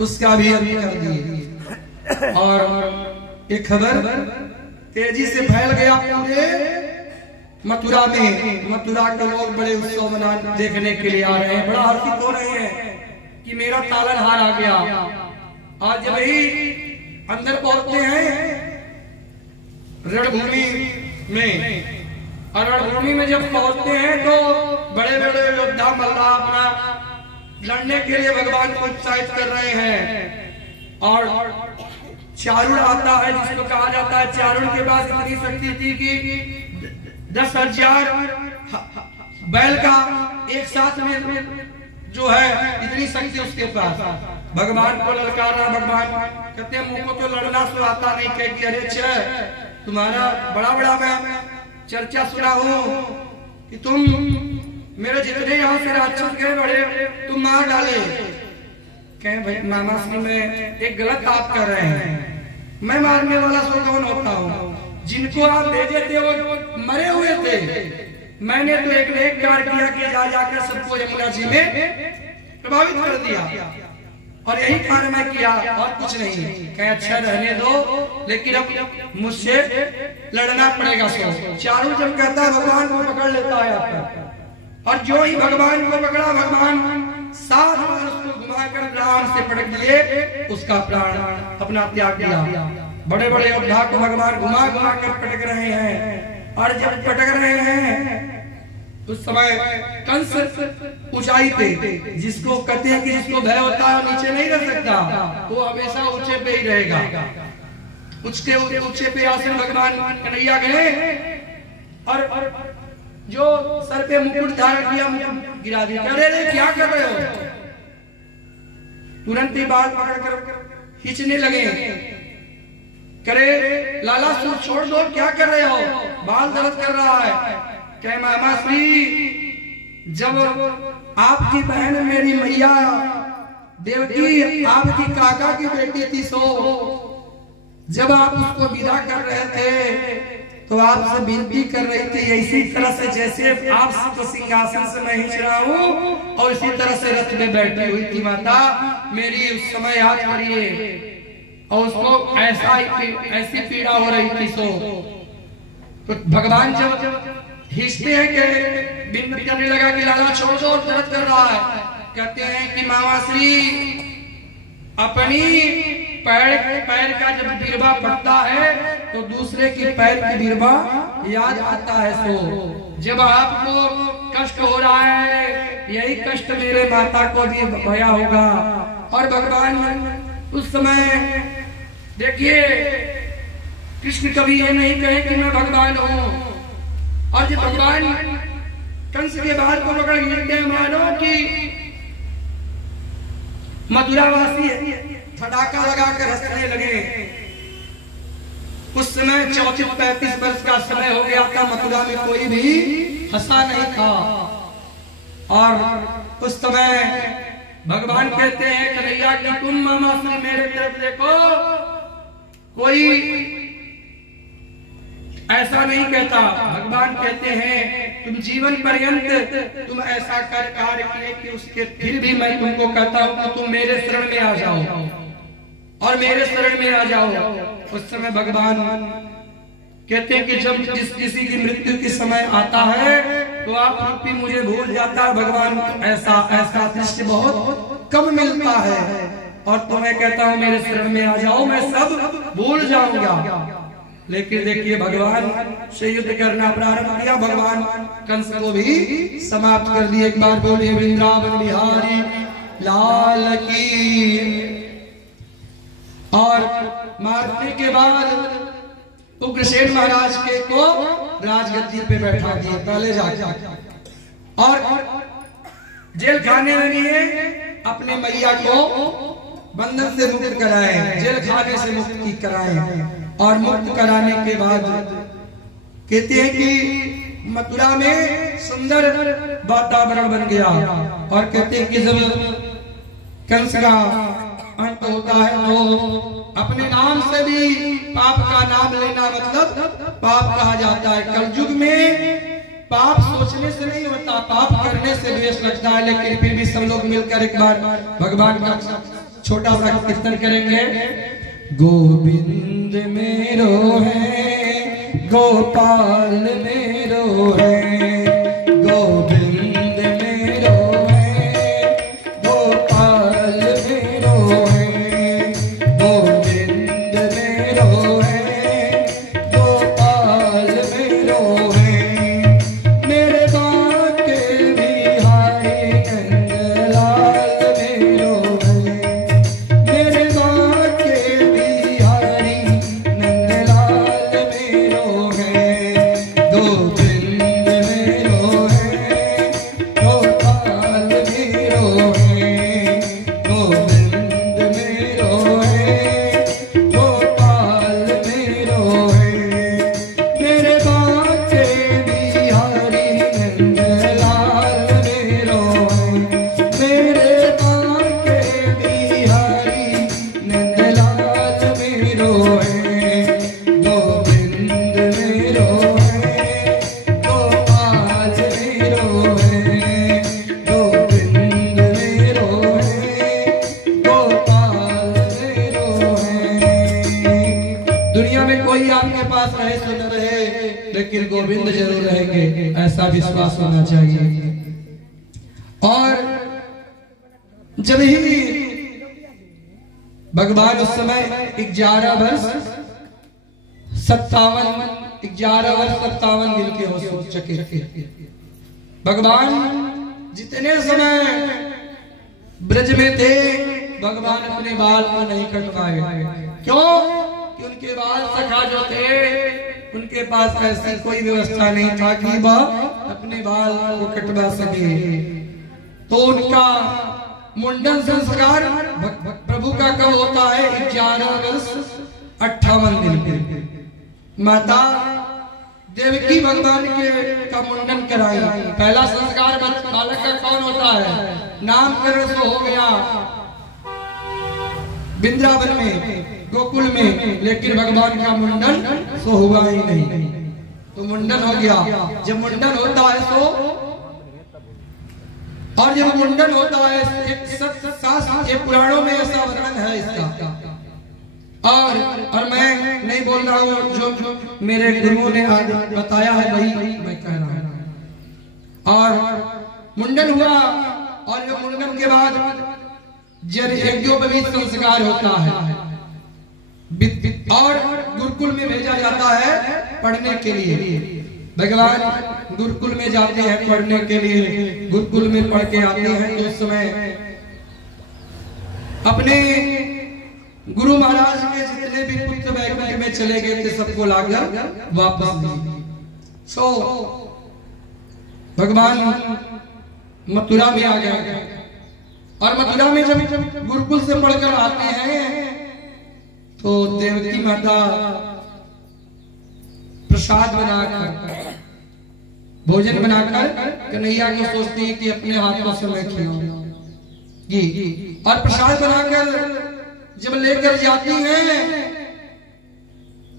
उसका भी अंत कर दिए। और एक खबर तेजी से फैल गया पूरे मथुरा में। मथुरा के लोग बड़े उत्सव मना देखने के लिए आ रहे हैं, बड़ा हर्षित हो रहे हैं कि मेरा तालनहार आ गया। और जब ही अंदर पहुंचते हैं रणभूमि में, और रणभूमि में जब पहुंचते हैं तो बड़े बड़े योद्धा मल्लाह अपना लड़ने के लिए भगवान को उत्साहित कर रहे हैं। और चारुण आता है, जिसको कहा जाता है चारुण के पास इतनी शक्ति थी कि 10,000 बैल का एक साथ में जो है इतनी शक्ति उसके पास। भगवान को ललकार रहा। भगवान कहते हैं मुझको तो लड़ना सो आता नहीं। कह कि अरे अच्छा, तुम्हारा बड़ा बड़ा मैं चर्चा सुना हूं कि तुम मेरे जितने यहाँ से राक्षस गए बड़े तुम मार डाले। कहे भाई मामा श्री में एक गलत आप कर रहे हैं, मैं मारने वाला सो कौन होता हूँ? जिनको आप भेजे थे वो मरे हुए थे, मैंने तो एक नेक कार्य किया कि जा जाकर सबको यमुना जी में प्रभावित कर दिया, और यही कार्य मैं किया और कुछ नहीं। कहे अच्छा रहने दो, लेकिन अब मुझसे लड़ना पड़ेगा। सो चारू जब कहता है भगवान को पकड़ लेता है आपका, और जो ही भगवान को पकड़ा भगवान 7 बार उसको घुमाकर प्राण से पटक दिए, उसका प्राण अपना त्याग दिया। बड़े बड़े योद्धा को भगवान घुमा घुमा कर पटक रहे हैं, और जब पटक रहे हैं उस समय कंस ऊंचाई पे, जिसको कहते हैं कि जिसको भय होता है नीचे नहीं रह सकता, वो हमेशा ऊंचे पे ही रहेगा। उसके ऊंचे पे आसन भगवान कन्हैया गए, और जो सर पे मुकुट धारण किया मुकुट गिरा दिया। अरे क्या कर रहे हो? तुरंत ही बाल पकड़कर खींचने लगे। करे लाला सुर छोड़ दो, क्या कर रहे हो? बाल दर्द कर रहा है। कहे मामा श्री, जब आपकी बहन मेरी मैया देवकी आपकी काका की बेटी थी, सो जब आप उसको विदा कर रहे थे तो आपसे विनती कर रही थी इसी तरह से जैसे आप तो सिंहासन से मैं खींच रहा हूँ, और इसी तरह से रथ में बैठी हुई थी माता मेरी, उस समय याद करिए। और उसको ऐसी पीड़ा हो रही थी। सो तो भगवान जब खींचते हैं कि विनती करने लगा कि लाला छोड़ दो, दर्द कर रहा है। कहते हैं कि मामा श्री अपनी पैर का जब बिरबा पड़ता है तो दूसरे की पैर की बिरबा याद आता है। सो जब आपको कष्ट हो रहा है, यही कष्ट मेरे माता को भी भया होगा। और भगवान उस समय देखिए, कृष्ण कभी ये नहीं कहे कि मैं भगवान हूँ। और जब भगवान कंस के बाल को पकड़ गिरते हैं, मानो कि मथुरावासी फटाका लगाकर हंसने लगे। उस समय 34-35 वर्ष का समय हो गया था, मथुरा में कोई भी हंसा नहीं था। और उस समय भगवान कहते हैं कन्हैया कि तुम मामा से मेरे तरफ देखो, कोई ऐसा नहीं कहता। भगवान कहते हैं तुम जीवन पर्यंत तुम ऐसा कर कार्य किए कि उसके फिर भी मैं तुमको कहता हूं कि तुम मेरे शरण में आ जाओ और मेरे शरण में आ जाओ। उस समय भगवान कहते हैं कि जब किसी की मृत्यु के समय आता है तो आप भी मुझे भूल जाता है। भगवान ऐसा दृश्य बहुत कम मिलता है। और तो मैं कहता हूं मेरे शरण में आ जाओ, मैं सब भूल जाऊंगा। लेकिन देखिए भगवान से युद्ध करना प्रारंभ किया, भगवान कंस को भी समाप्त कर दिया। एक बार बोलिए वृंदावन बिहारी लाल की। और मारने के बाद उग्रसेन महाराज के को राजगद्दी पे बैठा दिया पहले जाके, और जेल खाने में लिए अपने मैया को बंधन से मुक्त कराए, जेल खाने से मुक्त कराए। और मुक्त कराने के बाद कहते हैं कि मथुरा में सुंदर वातावरण बन गया। और कहते हैं कि जब कंस का अंत होता है तो अपने नाम से भी पाप का नाम लेना मतलब पाप कहा जाता है। कलयुग में पाप सोचने से नहीं होता, पाप करने से द्वेष लगता है। लेकिन फिर भी सब लोग मिलकर एक बार भगवान का छोटा सा कीर्तन करेंगे। गोविंद मेरो है, गोपाल मेरो है, गोविंद मेरो है, गोपाल मेरो है, गोविंद मेरो है, गोपाल मेरो है। मेरे बाके बिहारी नंदलाल मेरो है, मेरे बाके बिहारी नंदलाल मेरो है, गोविंद मेरो है, गोपाल मेरो है, गोविंद मेरो है, गोपाल मेरो है। मेरे बाके बिहारी नंदलाल मेरो है, मेरे बाके बिहारी नंदलाल मेरो है, गोविंद मेरो है, गोपाल मेरो है, गोविंद मेरो है, गोपाल मेरो है। दुनिया में कोई आपके पास रहे सो न रहे, लेकिन गोविंद जरूर रहेंगे, ऐसा विश्वास होना चाहिए। और जब ही भगवान उस समय 11 वर्ष 57 दिन के हो चुके थे। भगवान जितने समय ब्रज में थे, भगवान अपने बाल को नहीं कटवाए। क्यों? कि उनके बाल सखा जो थे उनके पास ऐसी कोई व्यवस्था नहीं था कि वह अपने बाल को कटवा सके। तो उनका मुंडन संस्कार प्रभु का कब होता है? 11 वर्ष 58 दिन के। माता देवकी भगवान के का मुंडन कराई। पहला संस्कार बालक का कौन होता है? नामकरण तो हो गया वृंदावन में, गोकुल में, लेकिन भगवान का मुंडन तो हुआ ही नहीं। तो मुंडन हो गया। जब मुंडन होता है तो, और जब मुंडन होता है ये पुराणों में ऐसा वर्णन है इसका। और मैं नहीं बोल रहा हूँ, जो मेरे गुरुओं ने आज बताया है वही मैं कह रहा हूँ। और मुंडन हुआ, और जब मुंडन के बाद यज्ञोपवीत संस्कार होता है और गुरुकुल में भेजा जाता है पढ़ने के लिए। भगवान गुरुकुल में जाते हैं पढ़ने के लिए, गुरुकुल में पढ़ के आते हैं। तो उस समय अपने गुरु महाराज के जितने भी पुत्र वैकुंठ में चले गए थे सबको लाकर वापस दिए। सो भगवान मथुरा में आ गए और मथुरा में जब गुरुकुल से पढ़कर आते हैं तो देवकी माता प्रसाद बनाकर भोजन बनाकर कन्हैया को सोचती है कि अपने हाथों से मैं खिलाऊं जी। और प्रसाद बनाकर जब लेकर जाती हैं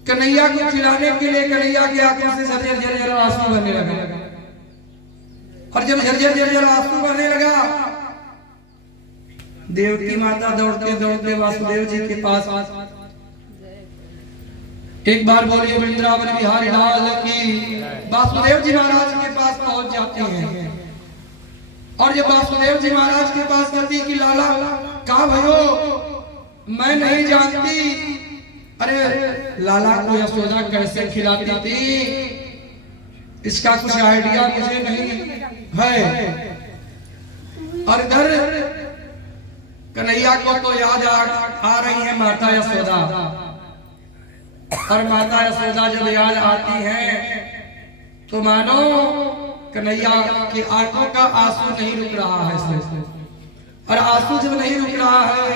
कन्हैया को खिलाने के लिए, कन्हैया की आंखों से झरझर झरझर आंसू बहने लगा। और जब झरझर झरझर आंसू बहने लगा, देवकी माता दौड़ते दौड़ते वासुदेव जी के पास एक बार बोलिए वृंदावन बिहारी लाल की, वासुदेव जी महाराज के पास पहुंच जाते हैं। और जब वासुदेव जी महाराज के पास कहती कि लाला कहा भयो, मैं नहीं जानती। अरे लाला को यशोदा कैसे खिलाती थी इसका कुछ आइडिया मुझे नहीं है। और इधर कन्हैया को तो याद आ रही है माता यशोदा। और माता यशोदा जब याद आती है तो मानो कन्हैया की आंखों का आंसू नहीं रुक रहा है। और आंसू जब नहीं रुक रहा है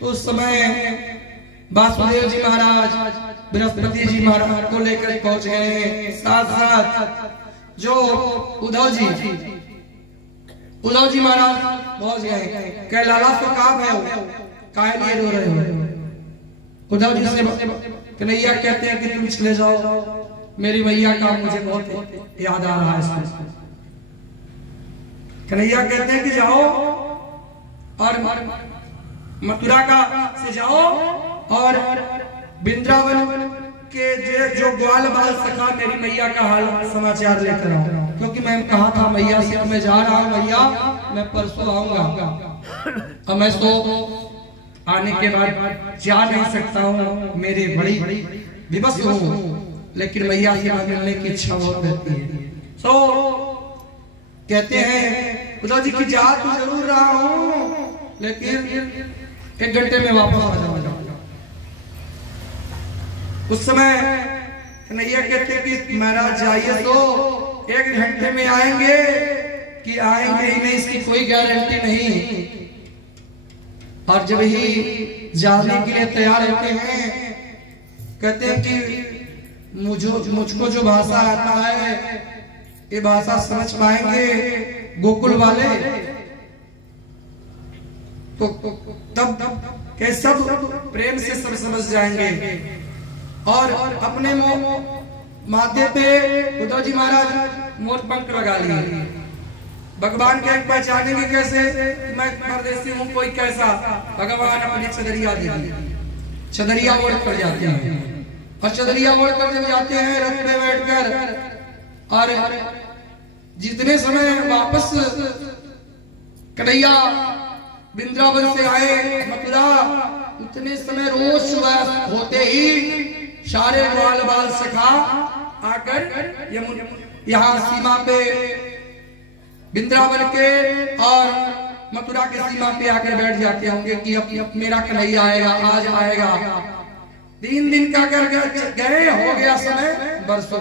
तो उस समय वासुदेव जी महाराज बृहस्पति जी महाराज को लेकर पहुंच गए। साथ साथ जो उद्धव जी महाराज पहुंच गए। कह लाला से कहा भयो, काहे लिए रो रहे हो? उद्धव जी से कन्हैया कहते हैं कि तुम चले जाओ, मेरी मैया का मुझे बहुत याद आ रहा है। कन्हैया कहते हैं कि जाओ और मथुरा का से जाओ और वृंदावन के जो ग्वाल बाल सखा मेरी मैया का हाल समाचार लेकर आओ। क्योंकि मैं कहा था मैया से मैं जा रहा हूँ, मैया मैं परसों आऊंगा। और मैं तो आने के बाद जा नहीं सकता हूँ, मेरी बड़ी विवश हूँ, लेकिन मैया से मिलने की इच्छा बहुत रहती है। तो कहते हैं उद्धव जी की जा तो जरूर रहा हूँ, लेकिन 1 घंटे में वापस आ जाऊंगा। उस समय कन्हैया कहते कि महाराज जाइए तो 1 घंटे में आएंगे कि आएंगे ही नहीं इसकी कोई गारंटी नहीं। और जब ही जाने के लिए तैयार होते हैं कहते हैं कि मुझको जो भाषा आता है ये भाषा समझ पाएंगे गोकुल वाले तो तब के सब प्रेम से सब समझ जाएंगे। और अपने माथे पे उद्धव जी महाराज मोर पंख लगा लिए। भगवान के पहचानेंगे कैसे मैं परदेसी हूँ कोई कैसा? भगवान अपनी चदरिया ओढ़ कर जाते हैं। और चदरिया ओढ़ कर जब जाते हैं रथ पे बैठकर, और जितने समय वापस कन्हैया वृंदावन से आए मथुरा, उतने समय रोज सुबह होते ही सारे ग्वाल बाल सखा आकर यहाँ सीमा पे वृंदावन के और मथुरा के सीमा पे आकर बैठ जाते होंगे कि अब मेरा कन्हैया आएगा, आज आएगा। 3 दिन का कर गए, हो गया समय बरसों।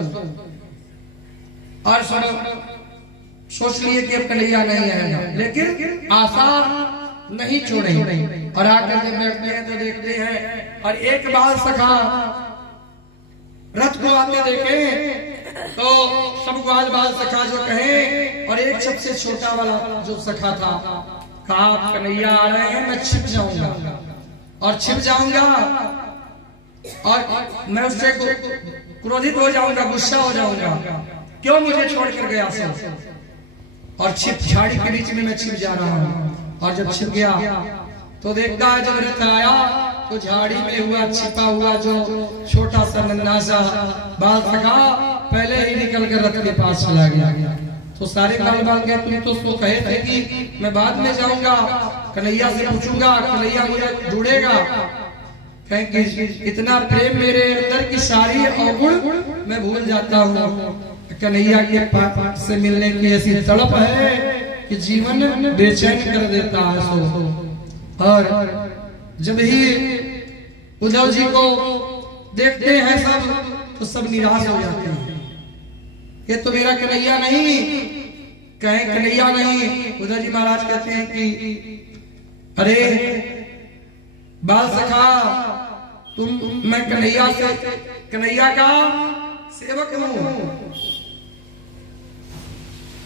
और सोच लिए कि अब कन्हैया नहीं आएगा, लेकिन आशा नहीं छोड़ी। और आकर जब बैठते हैं तो देखते हैं और एक बाल सखा रथ को आते देखे तो सब ग्वाल बाल सखा जो कहे, और एक सबसे छोटा वाला जो सखा था कहा कन्हैया आ रहे हैं, मैं छिप जाऊंगा और छिप जाऊंगा और मैं उससे क्रोधित हो जाऊंगा, गुस्सा हो जाऊंगा, क्यों मुझे छोड़कर गया सब। और छिप झाड़ी के बीच में मैं छिप जा रहा हूँ। और जब छिप गया तो देखता है जब रथ आया तो झाड़ी में हुआ छिपा हुआ जो छोटा सा नन्हा सा बाल सखा पहले ही निकल कर रथ के पास चला गया। तो सारे बाल बाल गए, तुम तो सो कहे थे कि मैं बाद में जाऊंगा, कन्हैया से पूछूंगा, कन्हैया मुझे ढूंढेगा, कहेंगे इतना प्रेम मेरे अंदर की सारी अवगुण मैं भूल जाता हूँ। कन्हैया के पास से मिलने की ऐसी तड़प है कि जीवन बेचैन कर देता है। सो और जब ही उद्धव जी को देखते हैं सब तो सब निराश हो जाते हैं। ये तो मेरा कन्हैया नहीं, कहें कन्हैया नहीं। उद्धव जी महाराज कहते हैं कि अरे बाल सखा, मैं कन्हैया का सेवक हूं।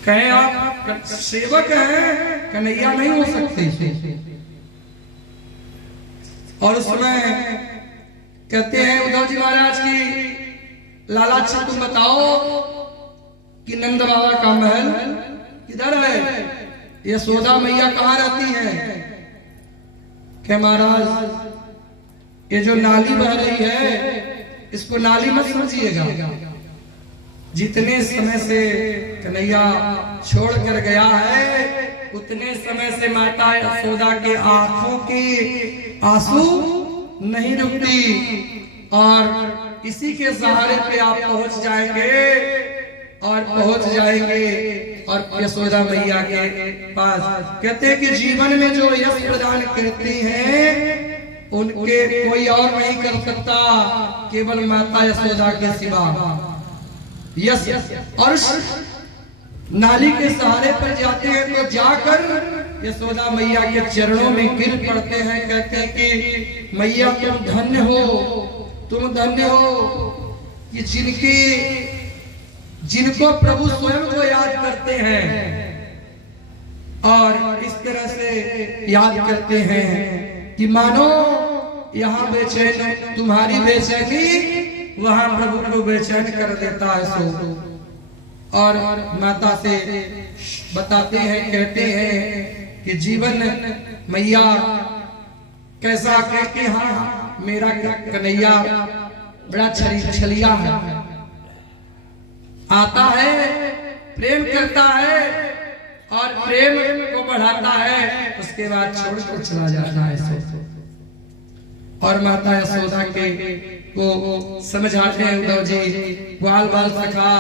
कहे आप सेवक हैं, कन्हैया नहीं हो सकते। और उसमें कहते हैं उद्धव जी महाराज की, लाला अच्छा तुम बताओ कि नंद बाबा का महल किधर है, यशोदा मैया कहाँ रहती है? कि महाराज ये जो नाली बह रही है इसको नाली मत समझिएगा, जितने समय से कन्हैया छोड़ कर गया है उतने समय से माता यशोदा के आंखों के आंसू नहीं रुकती, और इसी के सहारे पे आप पहुंच जाएंगे और यशोदा मैया के पास। कहते हैं कि जीवन में जो यश प्रदान करती हैं उनके कोई और नहीं कर सकता, केवल माता यशोदा के सिवा। यस, और नाली के सहारे पर जाते हैं तो जाकर यशोदा मैया के चरणों में गिर पड़ते हैं। कहते हैं कि मैया तुम धन्य हो कि जिनको प्रभु स्वयं को याद करते हैं और इस तरह से याद करते हैं कि मानो यहाँ बेचैन, तुम्हारी बेचैनी वहां प्रभु को बेचैन कर देता है। सो और माता से बताते हैं, कहते हैं कि जीवन मैया कैसा, कहते हाँ मेरा कन्हैया बड़ा छलिया है, आता है प्रेम करता है और प्रेम को बढ़ाता है, उसके बाद छोड़कर चला जाता है। और माता यशोदा के को समझाते हैं उद्धव जी, ग्वाल बाल सखा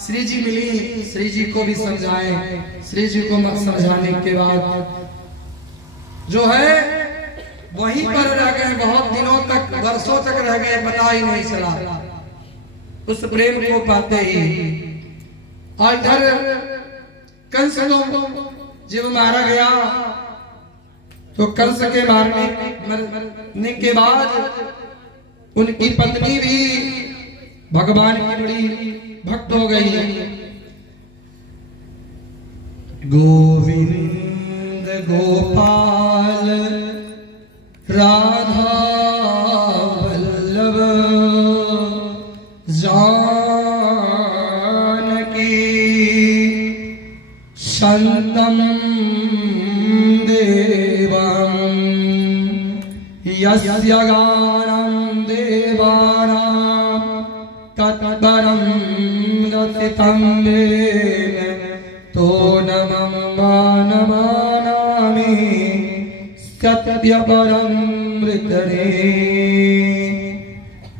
श्री जी मिली, श्री जी को भी समझाए। श्री जी को समझाने के बाद जो है वहीं पर रह गए, बहुत दिनों तक, वर्षों तक रह गए, पता ही नहीं चला उस प्रेम को पाते ही। और इधर कंस को जब मारा गया तो कंस के मरने के बाद उनकी पत्नी भी भगवान की बड़ी भक्त हो गई। गोविंद गोपाल राधा वल्लभ जानकी शांतम देवं यस्य गानं देवानां तत्परं रसितं येन तो नमं मानमानामि सत्यपरमृतने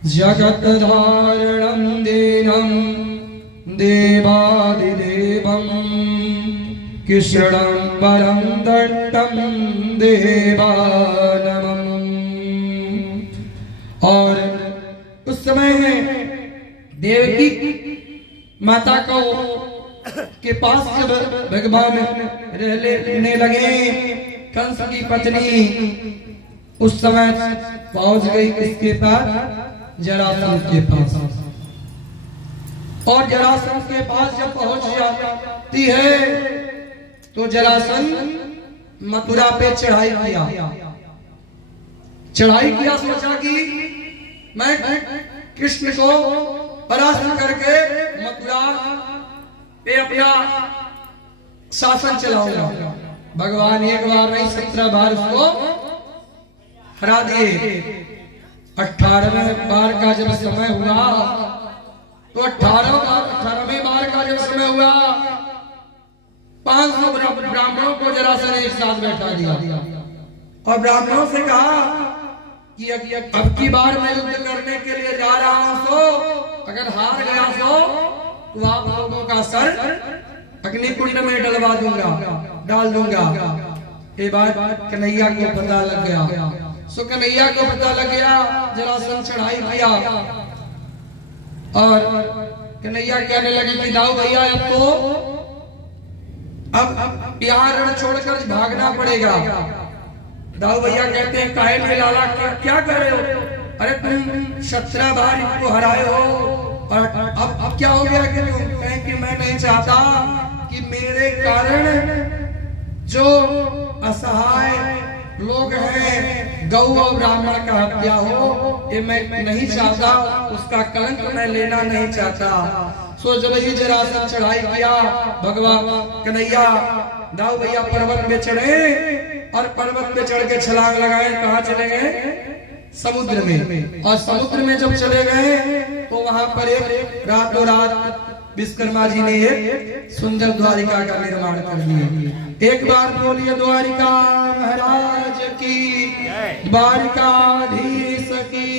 जगत्धारणं दीनं देवादिदेवं कृष्णं परं दट्टं देवानमम्। और उस समय देवकी माता को के पास जब भगवान रहने लगे, कंस की पत्नी उस समय पहुंच गई किसके पास? जरासंध के पास। और जरासंध के पास जब पहुंच जाती है तो जरासंध मथुरा पे चढ़ाई किया, सोचा कि मैं कृष्ण को परास्त करके मथुरा पे अपना शासन चलाऊंगा। भगवान एक बार नहीं 17 बार उसको हरा दिए। 18वें बार का जब समय हुआ तो 18वें बार का जब समय हुआ 500 ब्राह्मणों को जरासंध एक साथ बैठा दिया और ब्राह्मणों से कहा कि अब की बार मैं युद्ध करने के लिए जा रहा हूं, सो अगर हार गया तो आप लोगों का सर अग्निकुंड में डाल दूंगा। ये बात कन्हैया को पता लग गया। सो कन्हैया को पता लग गया, जरासंध चढ़ाई किया और कन्हैया कहने लगे कि दाऊ भैया अब यहाँ रण छोड़कर भागना पड़ेगा। दाऊ भैया कहते हैं काहे में लाला क्या कर रहे हो? अरे तुम 17 बार इनको हराए हो और अब क्या हो गया कि तुम कहें कि मैं नहीं चाहता कि मेरे कारण जो असहाय लोग हैं गौ और ब्राह्मण का हत्या हो, ये मैं नहीं चाहता, उसका कलंक मैं लेना नहीं चाहता। सो जब ही जरासंध चढ़ाई किया, भगवान कन्हैया दाऊ भैया पर्वत पे चढ़े और पर्वत पे चढ़ के छलांग लगाए। कहाँ चले गए? समुद्र में। और समुद्र में जब चले गए तो वहां पर एक रातों रात विश्वकर्मा जी ने एक सुंदर द्वारिका का निर्माण कर दिया। एक बार बोलिए द्वारिका महाराज की, द्वारिकाधीश की।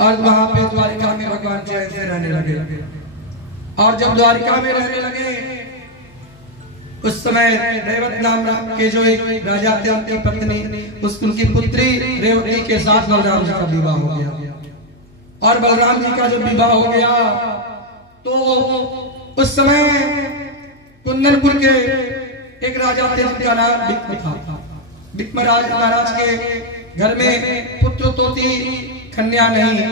और वहां पे द्वारिका में भगवान चैन से रहने लगे। और जब द्वारिका में रहने लगे उस समय रेवत नाम के जो एक राजा थे, उनकी पत्नी, उनकी पुत्री रेवती के साथ बलराम जी का विवाह हो गया। और बलराम जी का जब विवाह हो गया तो उस समय कुंदनपुर के एक राजा थे जिनका नाम बिक्म था। बिक्म महाराज के घर में पुत्र तो थी, कन्या नहीं।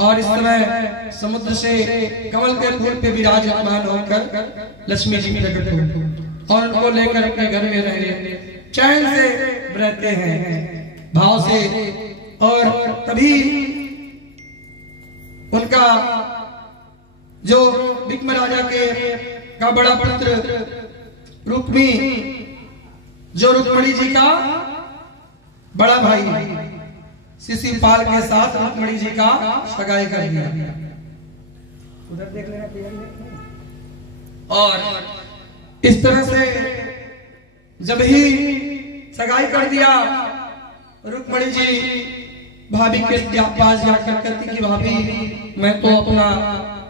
और इस समय समुद्र से कमल के फूल पे विराजमान होकर लक्ष्मी जी प्रकट हुई और उनको लेकर अपने घर में रहने चैन से रहते हैं भाव से। और तभी उनका जो बिक्म राजा का बड़ा पुत्र रुक्मी, जो रुक्मणी जी का बड़ा भाई शिशुपाल के साथ रुक्मणी जी का सगाई कर दिया। उधर देख लेना। और इस तरह से जब ही सगाई कर दिया, रुक्मणी जी भाभी के पास जाकर कहती कि भाभी मैं तो अपना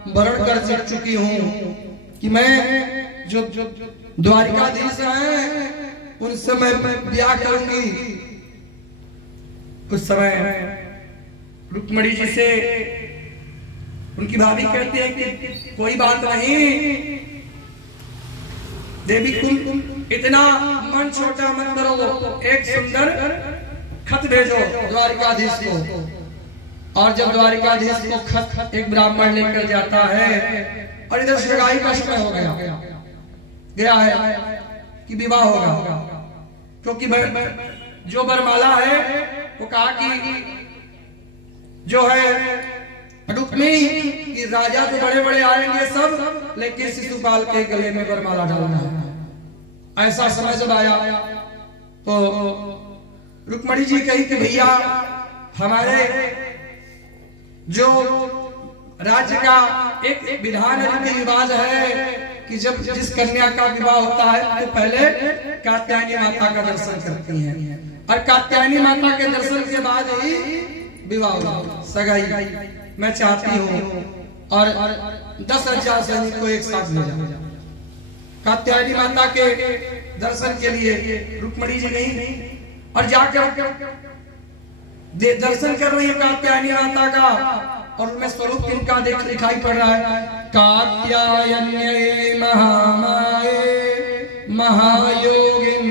वरण कर चुकी हूँ कि मैं जो द्वारिकाधीश हैं उनसे मैं ब्याह करूंगी। उस समय रुक्मणी जी से उनकी भाभी कहती है कि कोई बात नहीं देवी, तुम इतना मन छोटा मत करो, एक सुंदर खत भेजो द्वारिकाधीश को। और जब द्वारिकाधीश को खत एक ब्राह्मण लेकर जाता है और इधर सगाई का समय हो गया है कि विवाह होगा, क्योंकि जो बरमाला है वो कहा कि जो है रुक्मी कि राजा तो बड़े बड़े आएंगे सब, लेकिन शिशुपाल के गले में बरमाला डालना है। ऐसा समय जब आया तो रुक्मणी जी कही कि भैया हमारे जो राज्य का एक विधान रीति रिवाज है कि जब जिस कन्या का विवाह होता है तो पहले कात्यायनी माता का दर्शन करती हैं और कात्यायनी माता के दर्शन के बाद ही विवाह होगा, सगाई। मैं चाहती हूँ और 10,000 सैनिक को एक साथ ले जाओ कात्यायनी माता के दर्शन के लिए। रुक्मणी जी नहीं और जाकर दर्शन कर रही है कात्यायनी माता का, और उनमें स्वरूप किनका दिखाई पड़ रहा है? कात्यायन्ये महामाये महायोगिंदेश्वरी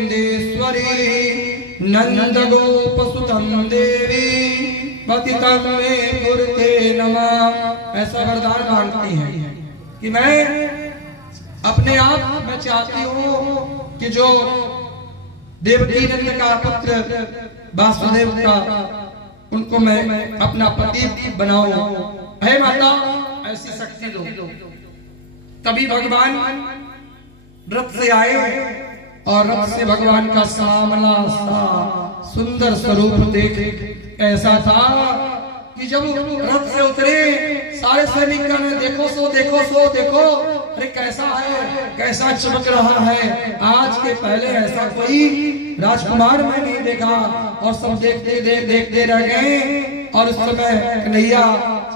नंद गोपसुतम देवी पतितम मे पुरते नमः। ऐसा वरदान मांगती हैं कि मैं अपने आप में चाहती हूँ कि जो देवकी नंद का पुत्र वासुदेव का, उनको मैं अपना पति बनाऊं। हे माता ऐसी शक्ति दो। तभी भगवान रथ से आए और रथ से भगवान का सामला सा सुंदर स्वरूप देख ऐसा था कि जब रथ से उतरे सारे सैनिक कहने देखो सो देखो सो देखो, अरे कैसा है, कैसा चमक रहा है, आज के पहले ऐसा कोई राजकुमार मैं नहीं देखा। और सब देखते रह गए। और उस समय कन्हैया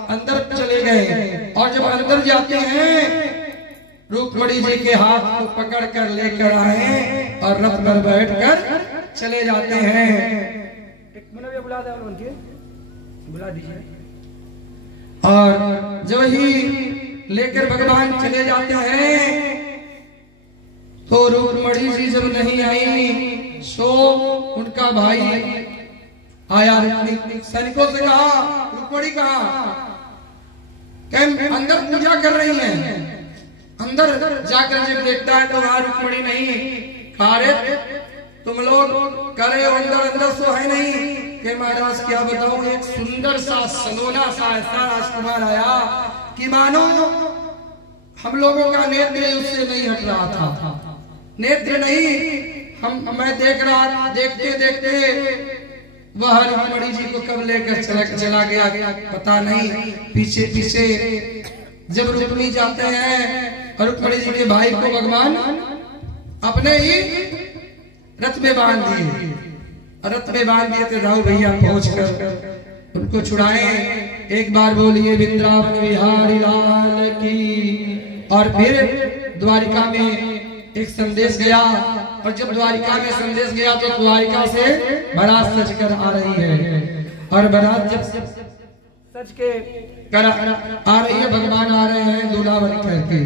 अंदर चले गए और जब अंदर जाते हैं रुक्मणी जी के हाथ को पकड़ कर लेकर आए और रथ पर बैठकर चले जाते हैं। एक मिनट बुला दीजिए। और जब ही लेकर भगवान चले जाते हैं तो रुक्मणी जी जब नहीं आई, सो उनका भाई आया, सैनिकों से कहा रुक्मिणी कहा अंदर पूजा कर रही है। अंदर जाकर जब देखता है तो वहां रुक्मिणी नहीं। कार्य तुम लोग करे अंदर अंदर सो है नहीं कि महाराज क्या बताऊं, एक सुंदर सा सलोना सा ऐसा राजकुमार आया कि मानो हम लोगों का नेत्र उससे नहीं हट रहा था। नेत्र नहीं मैं देख रहा, देखते देखते वह रुक्मिणी जी को कब लेकर चला गया पता नहीं। पीछे पीछे जब रुक्मिणी जाते हैं और रुक्मिणी जी के भाई को भगवान अपने ही रथ में बांध दिए। रथ में बांध दिए तो राहुल भैया पहुंचकर उनको छुड़ाए। एक बार बोलिए वृंदावन बिहारी लाल की। और फिर द्वारिका में एक संदेश गया, और जब द्वारिका में संदेश गया तो द्वारिका से बारात सज कर आ रही है। और बारात जब सज के कर आ रही है, भगवान आ रहे हैं दूल्हा बन करके।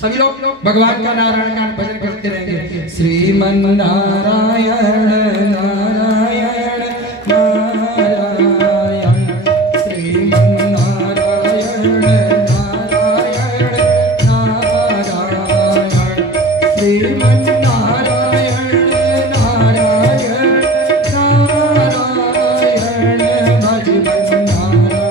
सभी लोग भगवान का नारायण का भजन करते रहेंगे। श्रीमन नारायण नारायण नारायण, श्रीमन नारायण नारायण नारायण, श्रीमन नारायण नारायण नारायण, भजमन नारायण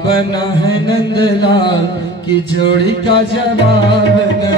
बना है नंदलाल की जोड़ी का जवाब नहीं।